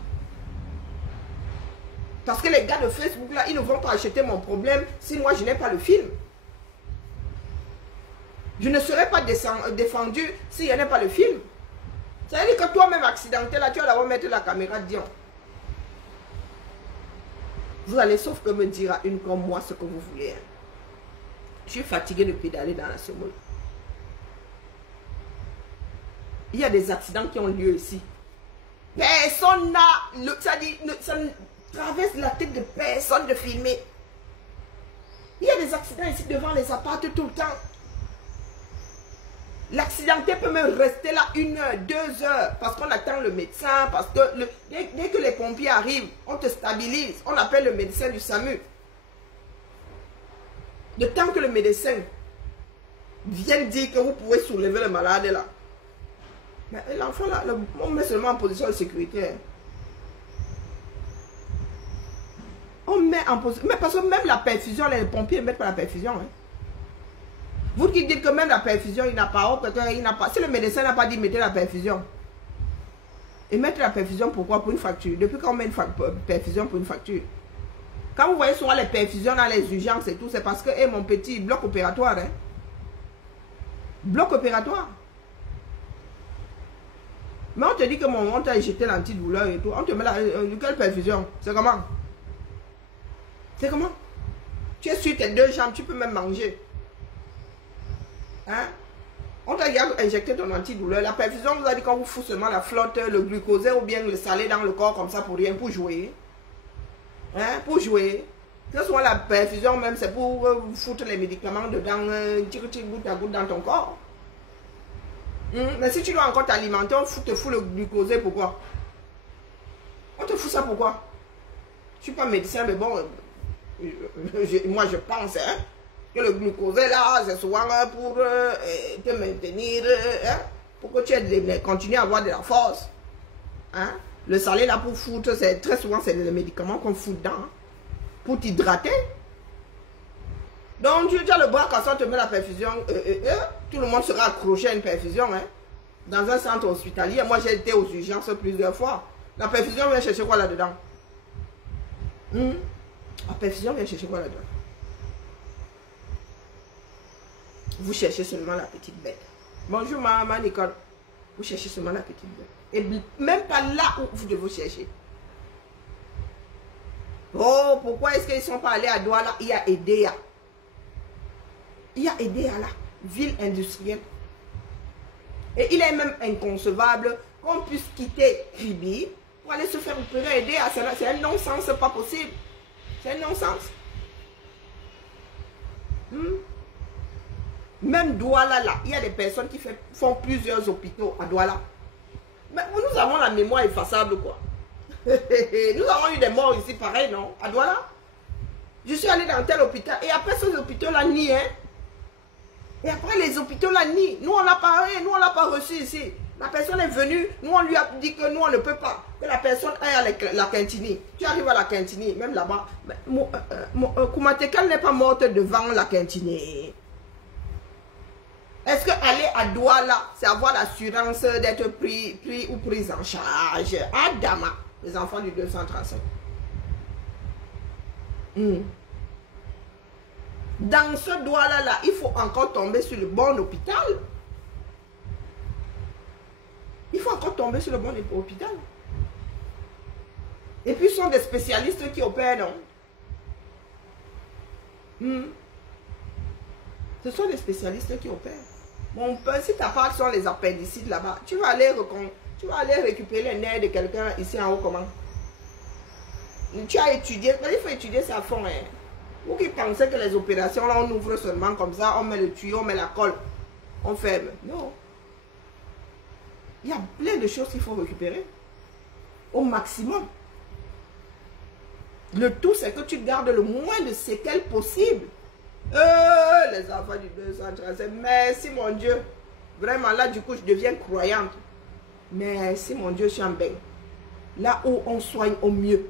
Parce que les gars de Facebook là, ils ne vont pas acheter mon problème si moi je n'ai pas le film. Je ne serai pas défendu s'il n'y en a pas le film. Ça veut dire que toi-même accidenté, là, tu vas d'abord mettre la caméra, Dion. Vous allez sauf que me dire à une comme moi ce que vous voulez. Hein. Je suis fatigué de pédaler dans la semoule. Il y a des accidents qui ont lieu ici. Personne n'a... Ça ne traverse la tête de personne de filmer. Il y a des accidents ici devant les appartements tout le temps. L'accidenté peut même rester là 1 heure, 2 heures, parce qu'on attend le médecin, parce que dès que les pompiers arrivent, on te stabilise, on appelle le médecin du SAMU. De temps que le médecin vient dire que vous pouvez soulever le malade là. Mais l'enfant là, on met seulement en position de sécurité. On met en position, mais parce que même la perfusion, les pompiers ne mettent pas la perfusion. Hein. Vous qui dites que même la perfusion, il n'a pas, si le médecin n'a pas dit mettez la perfusion. Et mettre la perfusion pourquoi? Pour une fracture. Depuis quand on met une perfusion pour une fracture? Quand vous voyez souvent les perfusions dans les urgences et tout, c'est parce que, hey, mon petit bloc opératoire, hein, Bloc opératoire. Mais on te dit que on t'a injecté l'antidouleur et tout. On te met quelle perfusion? C'est comment? C'est comment? Tu es sur tes deux jambes, tu peux même manger. Hein? On t'a injecté ton antidouleur. La perfusion vous a dit qu'on vous fout seulement la flotte, le glucosé ou bien le salé dans le corps comme ça pour rien, pour jouer. Hein? Pour jouer. Très souvent la perfusion même c'est pour foutre les médicaments dedans, goutte à goutte dans ton corps. Mais si tu dois encore t'alimenter, on te fout le glucosé, pourquoi? On te fout ça pourquoi? Je ne suis pas médecin, mais bon, moi je pense hein, que le glucosé là, c'est souvent pour te maintenir, hein, pour que tu continues à avoir de la force. Hein? Le salé là pour foutre, très souvent c'est les médicaments qu'on fout dedans, hein, pour t'hydrater. Donc tu as le bras cassé, on te met la perfusion, tout le monde sera accroché à une perfusion. Hein, dans un centre hospitalier, moi j'ai été aux urgences plusieurs fois. La perfusion vient chercher quoi là-dedans? La perfusion vient chercher quoi là-dedans? Vous cherchez seulement la petite bête. Bonjour maman Nicole. Vous cherchez seulement la petite bête. Et même pas là où vous devez chercher. Oh, pourquoi est-ce qu'ils ne sont pas allés à Douala? Il y a EDEA. Il y a EDEA là, ville industrielle. Et il est même inconcevable qu'on puisse quitter Kribi pour aller se faire opérer à EDEA. C'est un non-sens, pas possible. C'est un non-sens. Même Douala là, il y a des personnes qui font plusieurs hôpitaux à Douala. Mais nous avons la mémoire effaçable quoi. Nous avons eu des morts ici pareil non? À Douala. Je suis allé dans tel hôpital et après ces hôpitaux là ni hein. Et après les hôpitaux la nuit, nous on l'a pas, reçu ici. La personne est venue, nous on lui a dit que nous on ne peut pas. Que la personne aille à la cantine. Tu arrives à la cantine, même là-bas. Koumatekal n'est pas morte devant la cantine. Est-ce que aller à Douala, c'est avoir l'assurance d'être pris ou prise en charge? Adama, les enfants du 235. Dans ce Douala-là, il faut encore tomber sur le bon hôpital. Il faut encore tomber sur le bon hôpital. Et puis, ce sont des spécialistes qui opèrent, non? Ce sont des spécialistes qui opèrent. Bon, si ta part sont les appendicites là-bas, tu vas aller récupérer les nerfs de quelqu'un ici en haut, comment? Tu as étudié, il faut étudier ça à fond, hein. Vous qui pensez que les opérations, là, on ouvre seulement comme ça, on met le tuyau, on met la colle, on ferme. Non. Il y a plein de choses qu'il faut récupérer. Au maximum. Le tout, c'est que tu gardes le moins de séquelles possible. Les enfants du 235, merci mon Dieu. Vraiment, là, du coup, je deviens croyante. Merci mon Dieu, je suis en bain. Là où on soigne au mieux.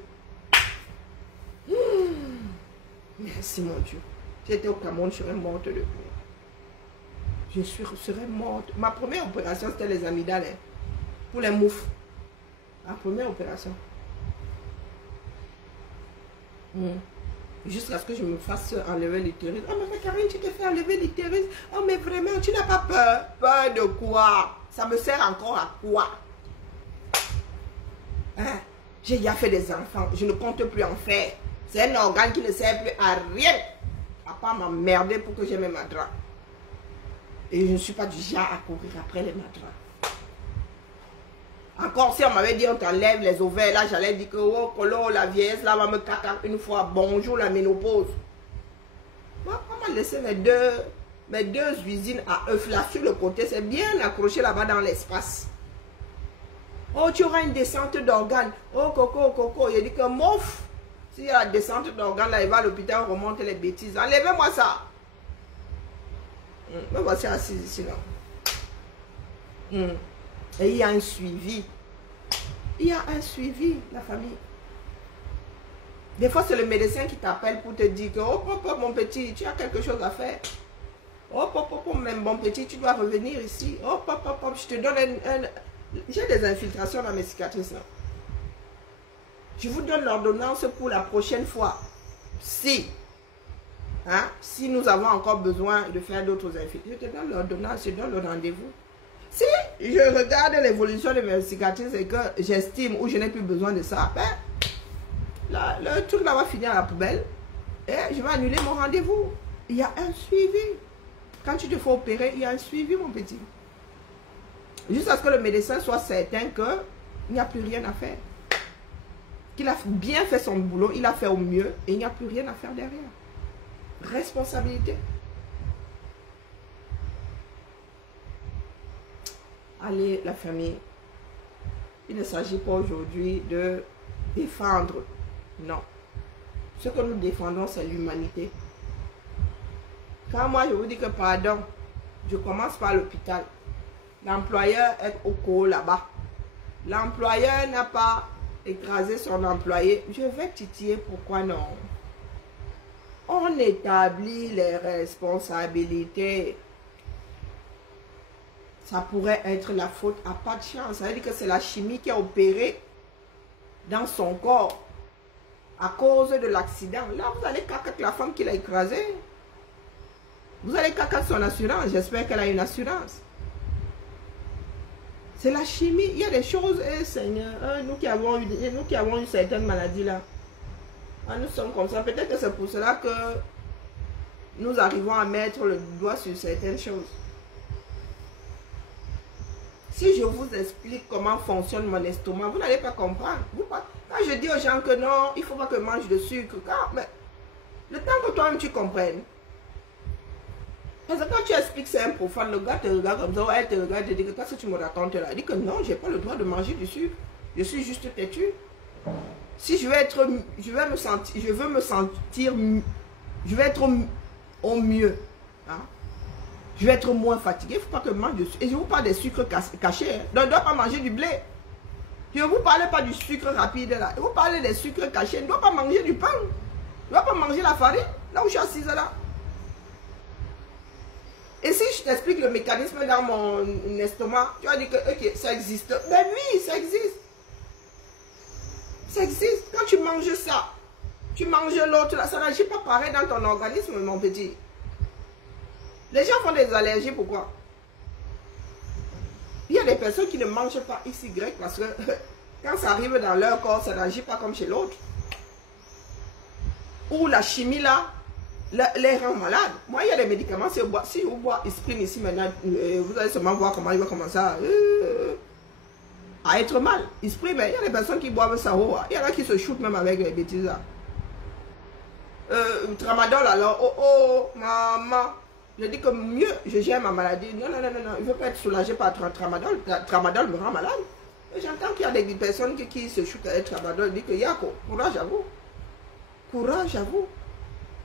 Merci mon Dieu. J'étais au Cameroun, je serais morte de peur. Je serais morte. Ma première opération, c'était les amygdales. Hein, pour les moufles. Ma première opération. Jusqu'à ce que je me fasse enlever l'utérus. Oh mais Karine, tu te fais enlever l'utérus. Oh mais vraiment, tu n'as pas peur. Peur de quoi? Ça me sert encore à quoi? Hein? J'ai déjà fait des enfants. Je ne compte plus en faire. C'est un organe qui ne sert plus à rien. À part m'emmerder pour que j'ai mes matras. Et je ne suis pas du genre à courir après les matras. Encore si on m'avait dit on t'enlève les ovaires, là j'allais dire que oh colo, la vieillesse là va me caca une fois. Bonjour la ménopause. Moi, on m'a laissé mes deux usines à œufs là sur le côté. C'est bien accroché là-bas dans l'espace. Oh, tu auras une descente d'organes. Oh, coco. Il dit que mouf. S'il y a la descente d'organes là, il va à l'hôpital, on remonte les bêtises. Enlevez-moi ça. Me voici assis ici là. Et il y a un suivi. Il y a un suivi, la famille. Des fois, c'est le médecin qui t'appelle pour te dire que oh, papa, mon petit, tu as quelque chose à faire. Oh, papa, même mon petit, tu dois revenir ici. Oh, papa, je te donne J'ai des infiltrations dans mes cicatrices. Là. Je vous donne l'ordonnance pour la prochaine fois. Si Hein? Si nous avons encore besoin de faire d'autres infidélités, je te donne l'ordonnance, je donne le rendez-vous. Si je regarde l'évolution de mes cicatrices et que j'estime ou je n'ai plus besoin de ça, ben, le truc là va finir à la poubelle et je vais annuler mon rendez-vous. Il y a un suivi. Quand tu te fais opérer, il y a un suivi, mon petit. Jusqu'à ce que le médecin soit certain qu'il n'y a plus rien à faire. Qu'il a bien fait son boulot, il a fait au mieux et il n'y a plus rien à faire derrière. Responsabilité. Allez, la famille, il ne s'agit pas aujourd'hui de défendre. Non. Ce que nous défendons, c'est l'humanité. Quand moi, je vous dis que pardon, je commence par l'hôpital. L'employeur est au col là-bas. L'employeur n'a pas écrasé son employé. Je vais titiller, pourquoi non? On établit les responsabilités. Ça pourrait être la faute à pas de chance. Ça veut dire que c'est la chimie qui a opéré dans son corps à cause de l'accident. Là, vous allez cacater la femme qui l'a écrasé. Vous allez cacater son assurance. J'espère qu'elle a une assurance. C'est la chimie. Il y a des choses, Seigneur, nous qui avons une certaine maladie là. Nous sommes comme ça. Peut-être que c'est pour cela que nous arrivons à mettre le doigt sur certaines choses. Si je vous explique comment fonctionne mon estomac, vous n'allez pas comprendre. Quand je dis aux gens que non, il ne faut pas que je mange de sucre, mais le temps que toi-même tu comprennes. Parce que quand tu expliques c'est un profane, le gars te regarde comme ça, elle te regarde et te dit que qu'est-ce que tu me racontes là? Il dit que non, je n'ai pas le droit de manger du sucre. Je suis juste têtu. Si je veux être au mieux. Hein? Je vais être moins fatigué, il ne faut pas que je mange du sucre. Et je vous parle des sucres cachés. Hein. Donc, je ne dois pas manger du blé. Je ne vous parle pas du sucre rapide là. Je vous parle des sucres cachés. Je ne dois pas manger du pain. Je ne dois pas manger la farine. Là où je suis assise là. Et si je t'explique le mécanisme dans mon estomac, tu vas dire que ok, ça existe. Mais oui, ça existe. Ça existe. Quand tu manges ça, tu manges l'autre là, ça n'agit pas pareil dans ton organisme, mon petit. Les gens font des allergies, pourquoi? Il y a des personnes qui ne mangent pas XY parce que quand ça arrive dans leur corps, ça n'agit pas comme chez l'autre. Ou la chimie là, les rend malades. Moi, il y a des médicaments, si vous bois Isprine ici maintenant, vous allez seulement voir comment il va commencer à être mal. Isprine, mais il y a des personnes qui boivent ça. Il y en a qui se shootent même avec les bêtises là. Tramadol alors, maman. Je dis que mieux, je gère ma maladie. Non, non, non, non, non. Il ne veut pas être soulagé par Tramadol. Tramadol me rend malade. J'entends qu'il y a des personnes qui se shootent avec Tramadol. Je dis que Yako, courage à vous. Courage à vous.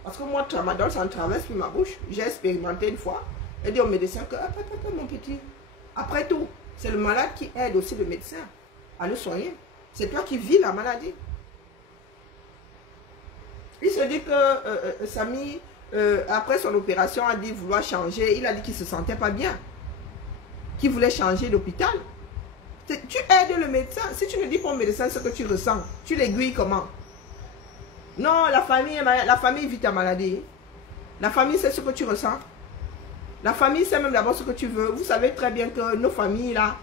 Parce que moi, Tramadol, ça ne traverse plus ma bouche. J'ai expérimenté une fois. Et dit au médecin que, mon petit, après tout, c'est le malade qui aide aussi le médecin à le soigner. C'est toi qui vis la maladie. Il se dit que Samy, après son opération, a dit vouloir changer. Il a dit qu'il ne se sentait pas bien. Qu'il voulait changer d'hôpital. Tu aides le médecin. Si tu ne dis pas au médecin ce que tu ressens, tu l'aiguilles comment? Non, la famille vit ta maladie. La famille sait ce que tu ressens. La famille sait même d'abord ce que tu veux. Vous savez très bien que nos familles là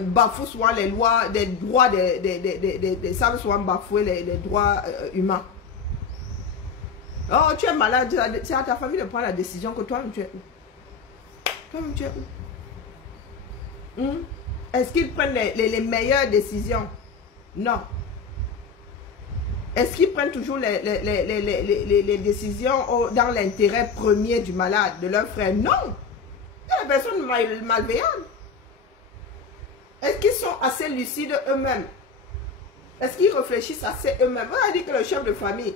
bafouent souvent les lois, des droits, savent souvent bafouer les droits humains. Oh, tu es malade, c'est à ta famille de prendre la décision que toi-même tu es où? Toi-même tu es où? Est-ce qu'ils prennent les meilleures décisions? Non. Est-ce qu'ils prennent toujours les décisions dans l'intérêt premier du malade, de leur frère? Non. Il y a des personnes malveillantes. Est-ce qu'ils sont assez lucides eux-mêmes? Est-ce qu'ils réfléchissent assez eux-mêmes? On a dit que le chef de famille,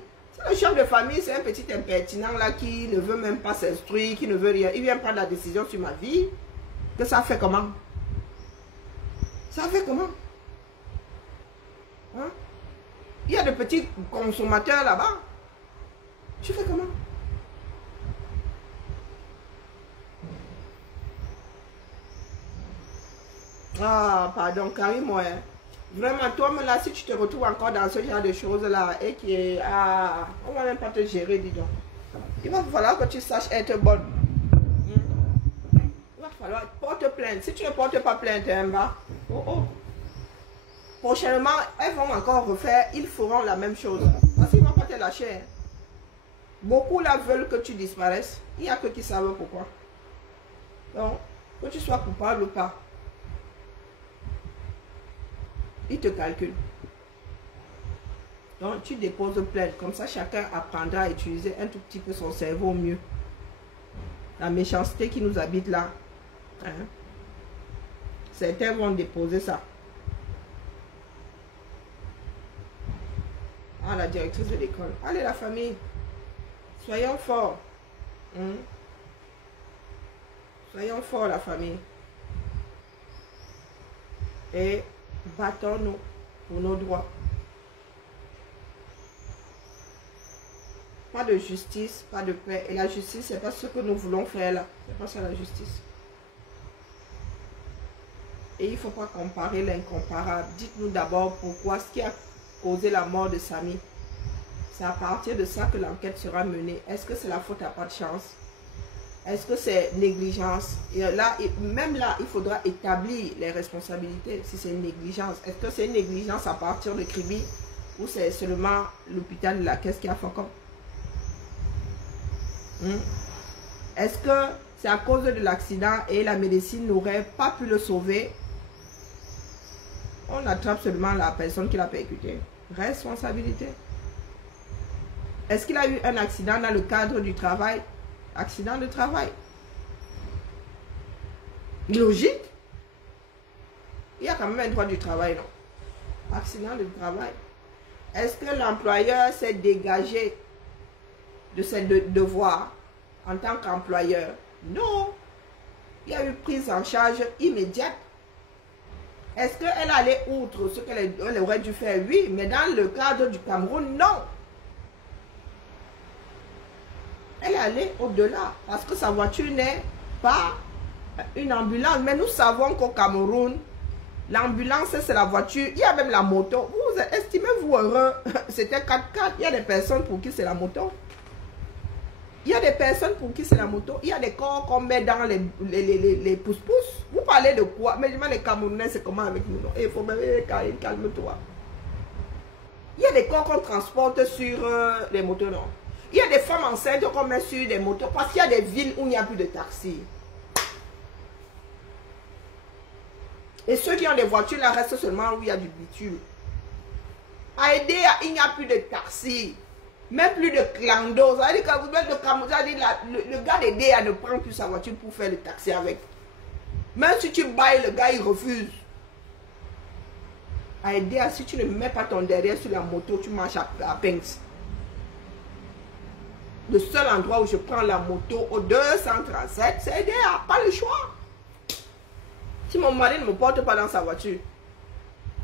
le chef de famille, c'est un petit impertinent là qui ne veut même pas s'instruire, qui ne veut rien. Il vient prendre la décision sur ma vie. Que ça fait comment? Ça fait comment? Hein? Il y a de petits consommateurs là-bas. Tu fais comment? Ah, pardon, Karim, ouais. Vraiment, toi, là, si tu te retrouves encore dans ce genre de choses-là, et qui est... Ah, on va même pas te gérer, dis donc. Il va falloir que tu saches être bonne. Il va falloir porter plainte. Si tu ne portes pas plainte, hein, bah, oh, oh. Prochainement, elles vont encore refaire, ils feront la même chose. Parce qu'ils ne vont pas te lâcher. Hein. Beaucoup là veulent que tu disparaisses. Il n'y a que qui savent pourquoi. Donc, que tu sois coupable ou pas, ils te calculent. Donc, tu déposes plainte. Comme ça, chacun apprendra à utiliser un tout petit peu son cerveau mieux. La méchanceté qui nous habite là. Hein? Certains vont déposer ça. Ah, la directrice de l'école. Allez, la famille. Soyons forts. Soyons forts, la famille. Et battons-nous pour nos droits. Pas de justice, pas de paix. Et la justice, c'est pas ce que nous voulons faire là. C'est pas ça la justice. Et il ne faut pas comparer l'incomparable. Dites-nous d'abord pourquoi, ce qui a causé la mort de Samy. C'est à partir de ça que l'enquête sera menée. Est-ce que c'est la faute à pas de chance? Est-ce que c'est négligence? Et là, même là, il faudra établir les responsabilités si c'est une négligence. Est-ce que c'est une négligence à partir de Kribi ou c'est seulement l'hôpital de la Caisse qui a fait comme? Est-ce que c'est à cause de l'accident et la médecine n'aurait pas pu le sauver? On attrape seulement la personne qui l'a percuté. Responsabilité. Est-ce qu'il a eu un accident dans le cadre du travail? Accident de travail. Logique. Il y a quand même un droit du travail, non? Accident de travail. Est-ce que l'employeur s'est dégagé de ses devoirs en tant qu'employeur? Non. Il y a eu prise en charge immédiate. Est-ce qu'elle allait outre ce qu'elle aurait dû faire? Oui, mais dans le cadre du Cameroun, non. Elle est allée au-delà parce que sa voiture n'est pas une ambulance. Mais nous savons qu'au Cameroun, l'ambulance, c'est la voiture. Il y a même la moto. Vous estimez-vous heureux? C'était 4x4. Il y a des personnes pour qui c'est la moto. Il y a des personnes pour qui c'est la moto. Il y a des corps qu'on met dans les pousse-pousse. Vous parlez de quoi? Mais les Camerounais, c'est comment avec nous? Il faut même calme-toi. Il y a des corps qu'on transporte sur les motos, non? Il y a des femmes enceintes qu'on met sur des motos parce qu'il y a des villes où il n'y a plus de taxis. Et ceux qui ont des voitures, là, restent seulement où il y a du bitume. À Edea, il n'y a plus de taxis. Même plus de clando. Ça veut dire que vous êtes de Cameroun, le gars d'Edea ne prend plus sa voiture pour faire le taxi avec. Même si tu bailles, le gars, il refuse. À Edea, si tu ne mets pas ton derrière sur la moto, tu marches à pince. Le seul endroit où je prends la moto au 237, c'est Edea. Pas le choix. Si mon mari ne me porte pas dans sa voiture,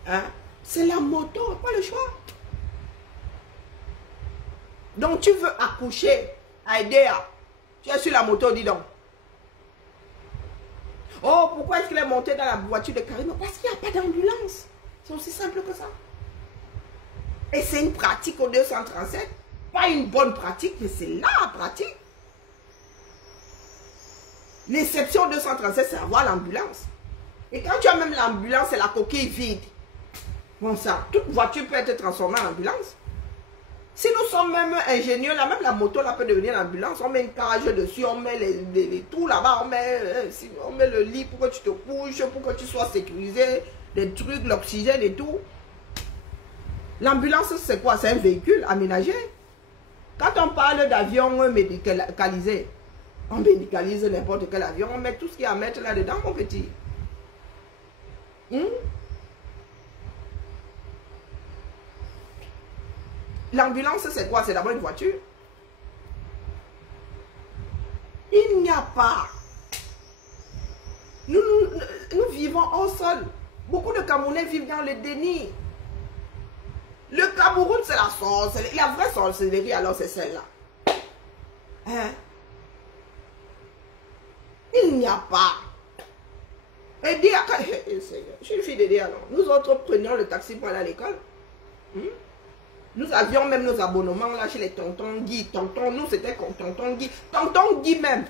hein, c'est la moto, pas le choix. Donc tu veux accoucher à Edea, tu es sur la moto, dis donc. Oh, pourquoi est-ce qu'il est monté dans la voiture de Karim? Parce qu'il n'y a pas d'ambulance. C'est aussi simple que ça. Et c'est une pratique au 237. Pas une bonne pratique, mais c'est la pratique. L'exception 237, c'est avoir l'ambulance. Et quand tu as même l'ambulance, c'est la coquille vide. Bon sang, toute voiture peut être transformée en ambulance. Si nous sommes même ingénieux, là, même la moto là peut devenir l'ambulance. On met une cage dessus, on met les trous là-bas, on met le lit pour que tu te couches, pour que tu sois sécurisé, des trucs, l'oxygène et tout. L'ambulance, c'est quoi? C'est un véhicule aménagé. Quand on parle d'avion médicalisé, on médicalise n'importe quel avion, on met tout ce qu'il y a à mettre là-dedans, mon petit. L'ambulance, c'est quoi? C'est d'abord une voiture. Il n'y a pas. Nous vivons au sol. Beaucoup de Camerounais vivent dans le déni. Le Cameroun, c'est la sorcellerie. La vraie sorcellerie, alors, c'est celle-là. Hein? Il n'y a pas. Et Déa, je suis une fille de Déa, alors. Nous autres prenions le taxi pour aller à l'école. Nous avions même nos abonnements là chez les tontons Guy. Nous c'était tonton Guy. Tonton Guy même.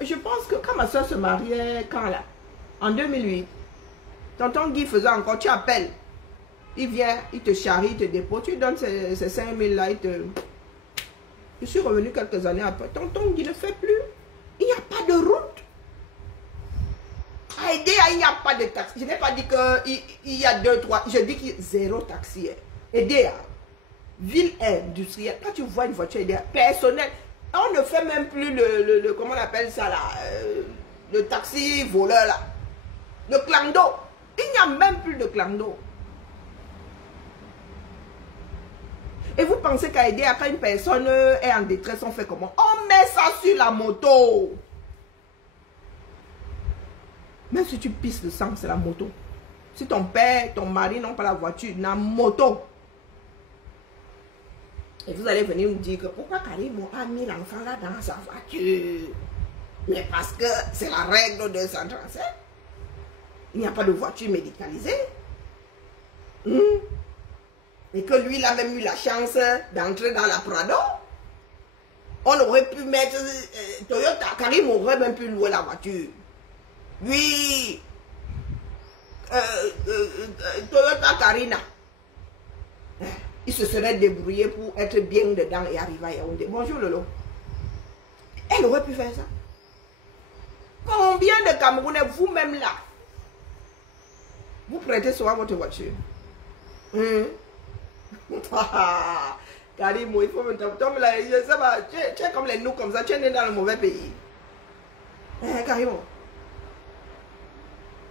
Je pense que quand ma soeur se mariait, quand là, en 2008, tonton Guy faisait encore, tu appelles. Il vient, il te charrie, il te dépose. Tu donnes ces 5 000 là, il te... Je suis revenu quelques années après. Tonton Guy ne fait plus. Il n'y a pas de route. À Edea, il n'y a pas de taxi. Je n'ai pas dit qu'il y a 2, 3. Je dis qu'il y a 0 taxi. Edea, ville industrielle. Quand tu vois une voiture Edea, personnelle, on ne fait même plus le comment on appelle ça là, le taxi voleur là. Le clando. Il n'y a même plus de clando. Et vous pensez qu'à Edea, quand une personne est en détresse, on fait comment? On met ça sur la moto. Même si tu pisses le sang, c'est la moto. Si ton père, ton mari n'ont pas la voiture, la moto. Et vous allez venir me dire que pourquoi Karim a mis l'enfant là dans sa voiture? Mais parce que c'est la règle 237. Il n'y a pas de voiture médicalisée. Et que lui, il a même eu la chance d'entrer dans la Prado. On aurait pu mettre Toyota. Karim aurait même pu louer la voiture. Oui. Toyota Carina. Il se serait débrouillé pour être bien dedans et arriver à Yaoundé. Bonjour Lolo. Elle aurait pu faire ça. Combien de Camerounais, vous-même là, vous prêtez souvent votre voiture? Karim, il faut me tomber là. Tu es comme les nous comme ça. Tu es né dans le mauvais pays. Karim,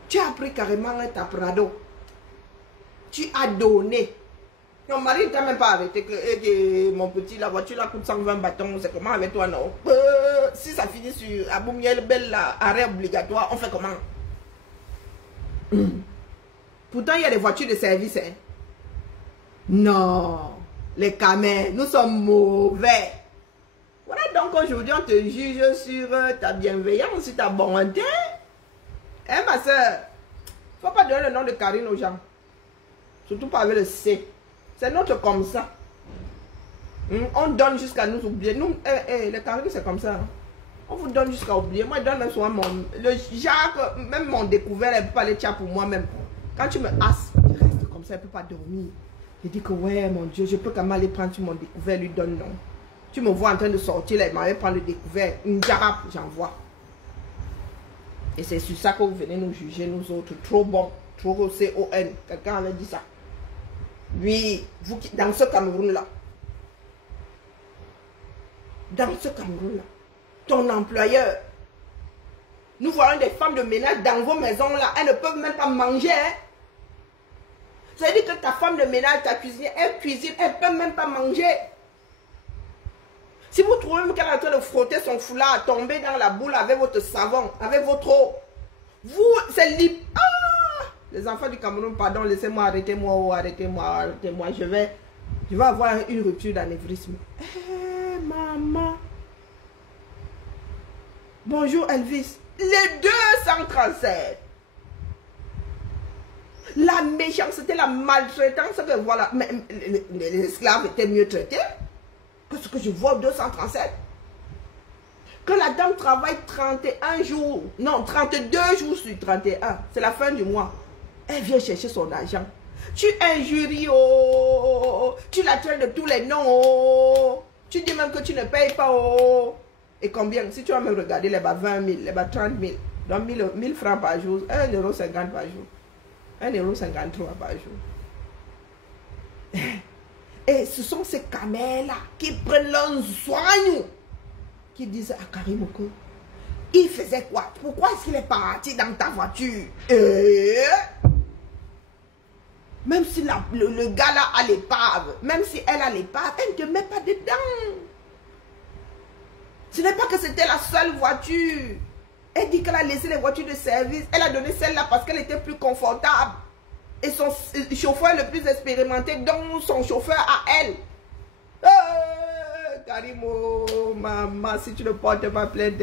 tu as pris carrément ta Prado. Tu as donné. Ton mari ne t'a même pas arrêté que mon petit, la voiture là coûte 120 bâtons. C'est comment avec toi, non? Si ça finit sur Aboumiel Belle, là, arrêt obligatoire, on fait comment? Pourtant, il y a des voitures de service. Hein? Non. Les camés, nous sommes mauvais. Voilà donc aujourd'hui, on te juge sur ta bienveillance, sur ta bonté. Hein, ma soeur? Il ne faut pas donner le nom de Karine aux gens. Surtout pas avec le C. C'est notre comme ça. On donne jusqu'à nous oublier. Nous, les Karine, c'est comme ça. Hein. On vous donne jusqu'à oublier. Moi, je donne même souvent le Jacques, même mon découvert, elle ne peut pas aller tirer pour moi-même. Quand tu me hasses, je reste comme ça, elle ne peut pas dormir. Je dis que ouais, mon Dieu, je peux quand même aller prendre sur mon découvert, lui donne non. Tu me vois en train de sortir, là, il m'avait prendre le découvert. Une jarab, j'envoie. Et c'est sur ça que vous venez nous juger, nous autres. Trop bon, trop C-O-N. Quelqu'un avait dit ça. Oui, vous qui, dans ce Cameroun-là, ton employeur, nous voyons des femmes de ménage dans vos maisons-là, elles ne peuvent même pas manger. Hein? Ça veut dire que ta femme de ménage, ta cuisinière, elle cuisine, elle ne peut même pas manger. Si vous trouvez qu'elle est en train de frotter son foulard, à tomber dans la boule avec votre savon, avec votre eau, vous, c'est libre. Ah! Les enfants du Cameroun, pardon, laissez-moi, arrêtez-moi, arrêtez-moi. Je vais avoir une rupture d'anévrisme. Maman. Bonjour Elvis. Les 237. La méchanceté, la maltraitance, que voilà. Mais les esclaves étaient mieux traités que ce que je vois au 237. Que la dame travaille 31 jours, non, 32 jours sur 31. C'est la fin du mois. Elle vient chercher son argent. Tu injuries, oh, tu la traites de tous les noms, oh. Tu dis même que tu ne payes pas, oh. Et combien? Si tu vas me regarder, les bas 20 000, les bas 30 000, donc 1000 francs par jour, 1,50 € par jour. 1,53 € par jour. Et ce sont ces camels-là qui prennent leurs soins, qui disent à Karim que il faisait quoi? Pourquoi est-ce qu'il est parti dans ta voiture? Même si le gars là a l'épave, même si elle a l'épave, elle ne te met pas dedans. Ce n'est pas que c'était la seule voiture. Elle dit qu'elle a laissé les voitures de service. Elle a donné celle-là parce qu'elle était plus confortable. Et son chauffeur le plus expérimenté, donc son chauffeur à elle. Karimo, maman, si tu ne portes pas plainte,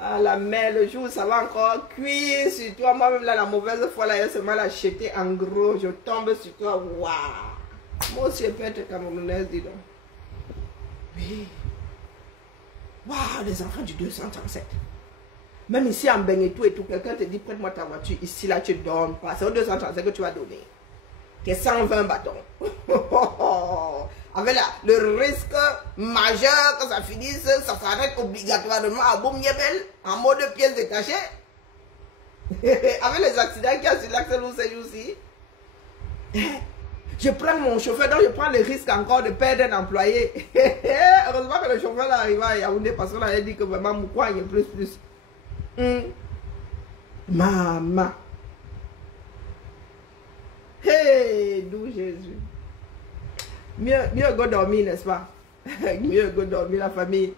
ah la mère, le jour où ça va encore cuire sur toi. Moi-même, là, la mauvaise fois, là, elle se m'a acheté en gros. Je tombe sur toi. Waouh! Moi aussi, je peux être camerounaise, dis donc. Oui. Waouh, les enfants du 237. Même ici en Benguetou et tout, quelqu'un te dit prête-moi ta voiture. Ici, là, tu ne donnes pas. C'est au 237 que tu vas donner. Tes 120 bâtons. Avec le risque majeur que ça finisse, ça s'arrête obligatoirement à Boum-Yébel, en mode pièces détachées. Avec les accidents qu'il y a sur l'axe de ces jours-ci. Je prends mon chauffeur, donc je prends le risque encore de perdre un employé. Heureusement que le chauffeur là arrive à Yaoundé parce qu'on avait dit que vraiment Moukouan est plus. Maman. Hey, d'où Jésus. Mieux go dormir, n'est-ce pas? Mieux go dormir, la famille.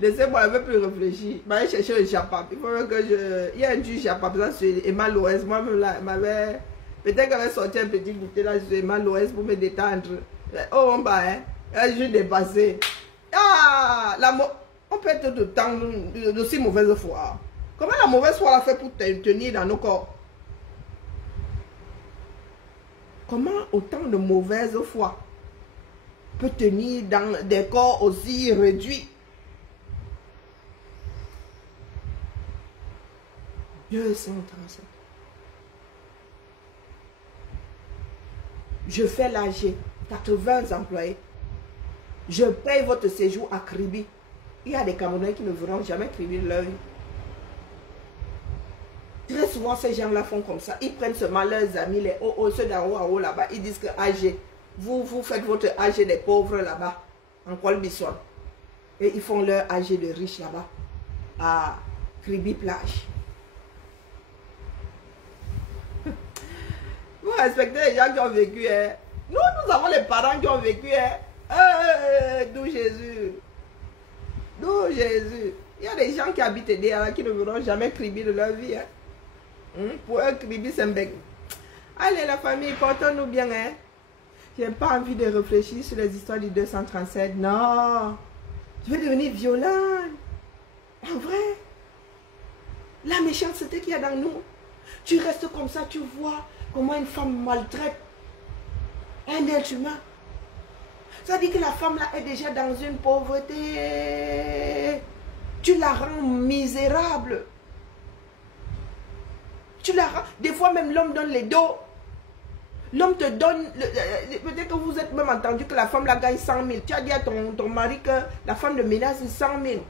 Laissez-moi un peu plus réfléchir. Je vais chercher un chapap. Il faut que je... Il y a un jus chapap, ça c'est Emma Loès. Moi-même là, m'avait... Peut-être qu'elle avait sorti un petit goûter là sur Emma Loès pour me détendre. Oh, on va, hein. Un jus dépassé. Ah, on peut être de temps d'aussi mauvaise foi. Comment la mauvaise foi l'a fait pour tenir dans nos corps? Comment autant de mauvaise foi peut tenir dans des corps aussi réduits? 237. Je fais l'AG, 80 employés. Je paye votre séjour à Kribi. Il y a des Camerounais qui ne verront jamais Kribi de leur vie. Très souvent, ces gens-là font comme ça. Ils prennent seulement leurs amis, les ceux d'en haut en haut là-bas. Ils disent que AG, vous faites votre AG des pauvres là-bas, en Kolbisson. Et ils font leur AG de riches là-bas, à Kribi plage. Vous respectez les gens qui ont vécu. Hein? Nous avons les parents qui ont vécu. Hein? D'où Jésus. D'où Jésus. Il y a des gens qui habitent derrière qui ne verront jamais Kribi de leur vie. Hein? Pour eux, Kribi, c'est un bec. Allez, la famille, portons-nous bien. Hein? Je n'ai pas envie de réfléchir sur les histoires du 237. Non. Je vais devenir violente. En vrai. La méchanceté qu'il y a dans nous. Tu restes comme ça, tu vois comment une femme maltraite un être humain. Ça dit que la femme là est déjà dans une pauvreté. Tu la rends misérable. Tu la rends... Des fois même l'homme donne les dos. L'homme te donne... Peut-être que vous êtes même entendu que la femme là gagne 100 000. Tu as dit à ton mari que la femme de ménage c'est 100 000.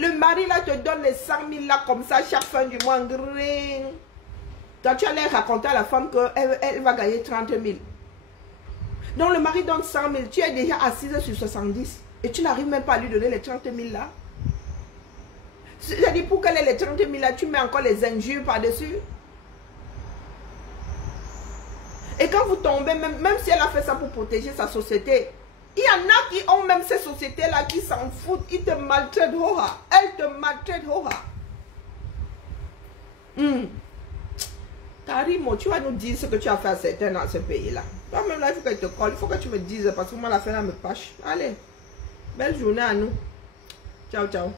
Le mari là te donne les 100 000 là comme ça chaque fin du mois. Toi, tu allais raconter à la femme qu'elle va gagner 30 000. Donc, le mari donne 100 000. Tu es déjà assise sur 70. Et tu n'arrives même pas à lui donner les 30 000 là. C'est-à-dire, pour qu'elle ait les 30 000 là, tu mets encore les injures par-dessus. Et quand vous tombez, même si elle a fait ça pour protéger sa société, il y en a qui ont même ces sociétés-là qui s'en foutent. Ils te maltraitent. Elle te maltraite. Karimo, tu vas nous dire ce que tu as fait à certains dans ce pays-là. Toi-même, là, il faut que tu te colles. Il faut que tu me dises parce que moi, la fin, là, me fâche. Allez, belle journée à nous. Ciao, ciao.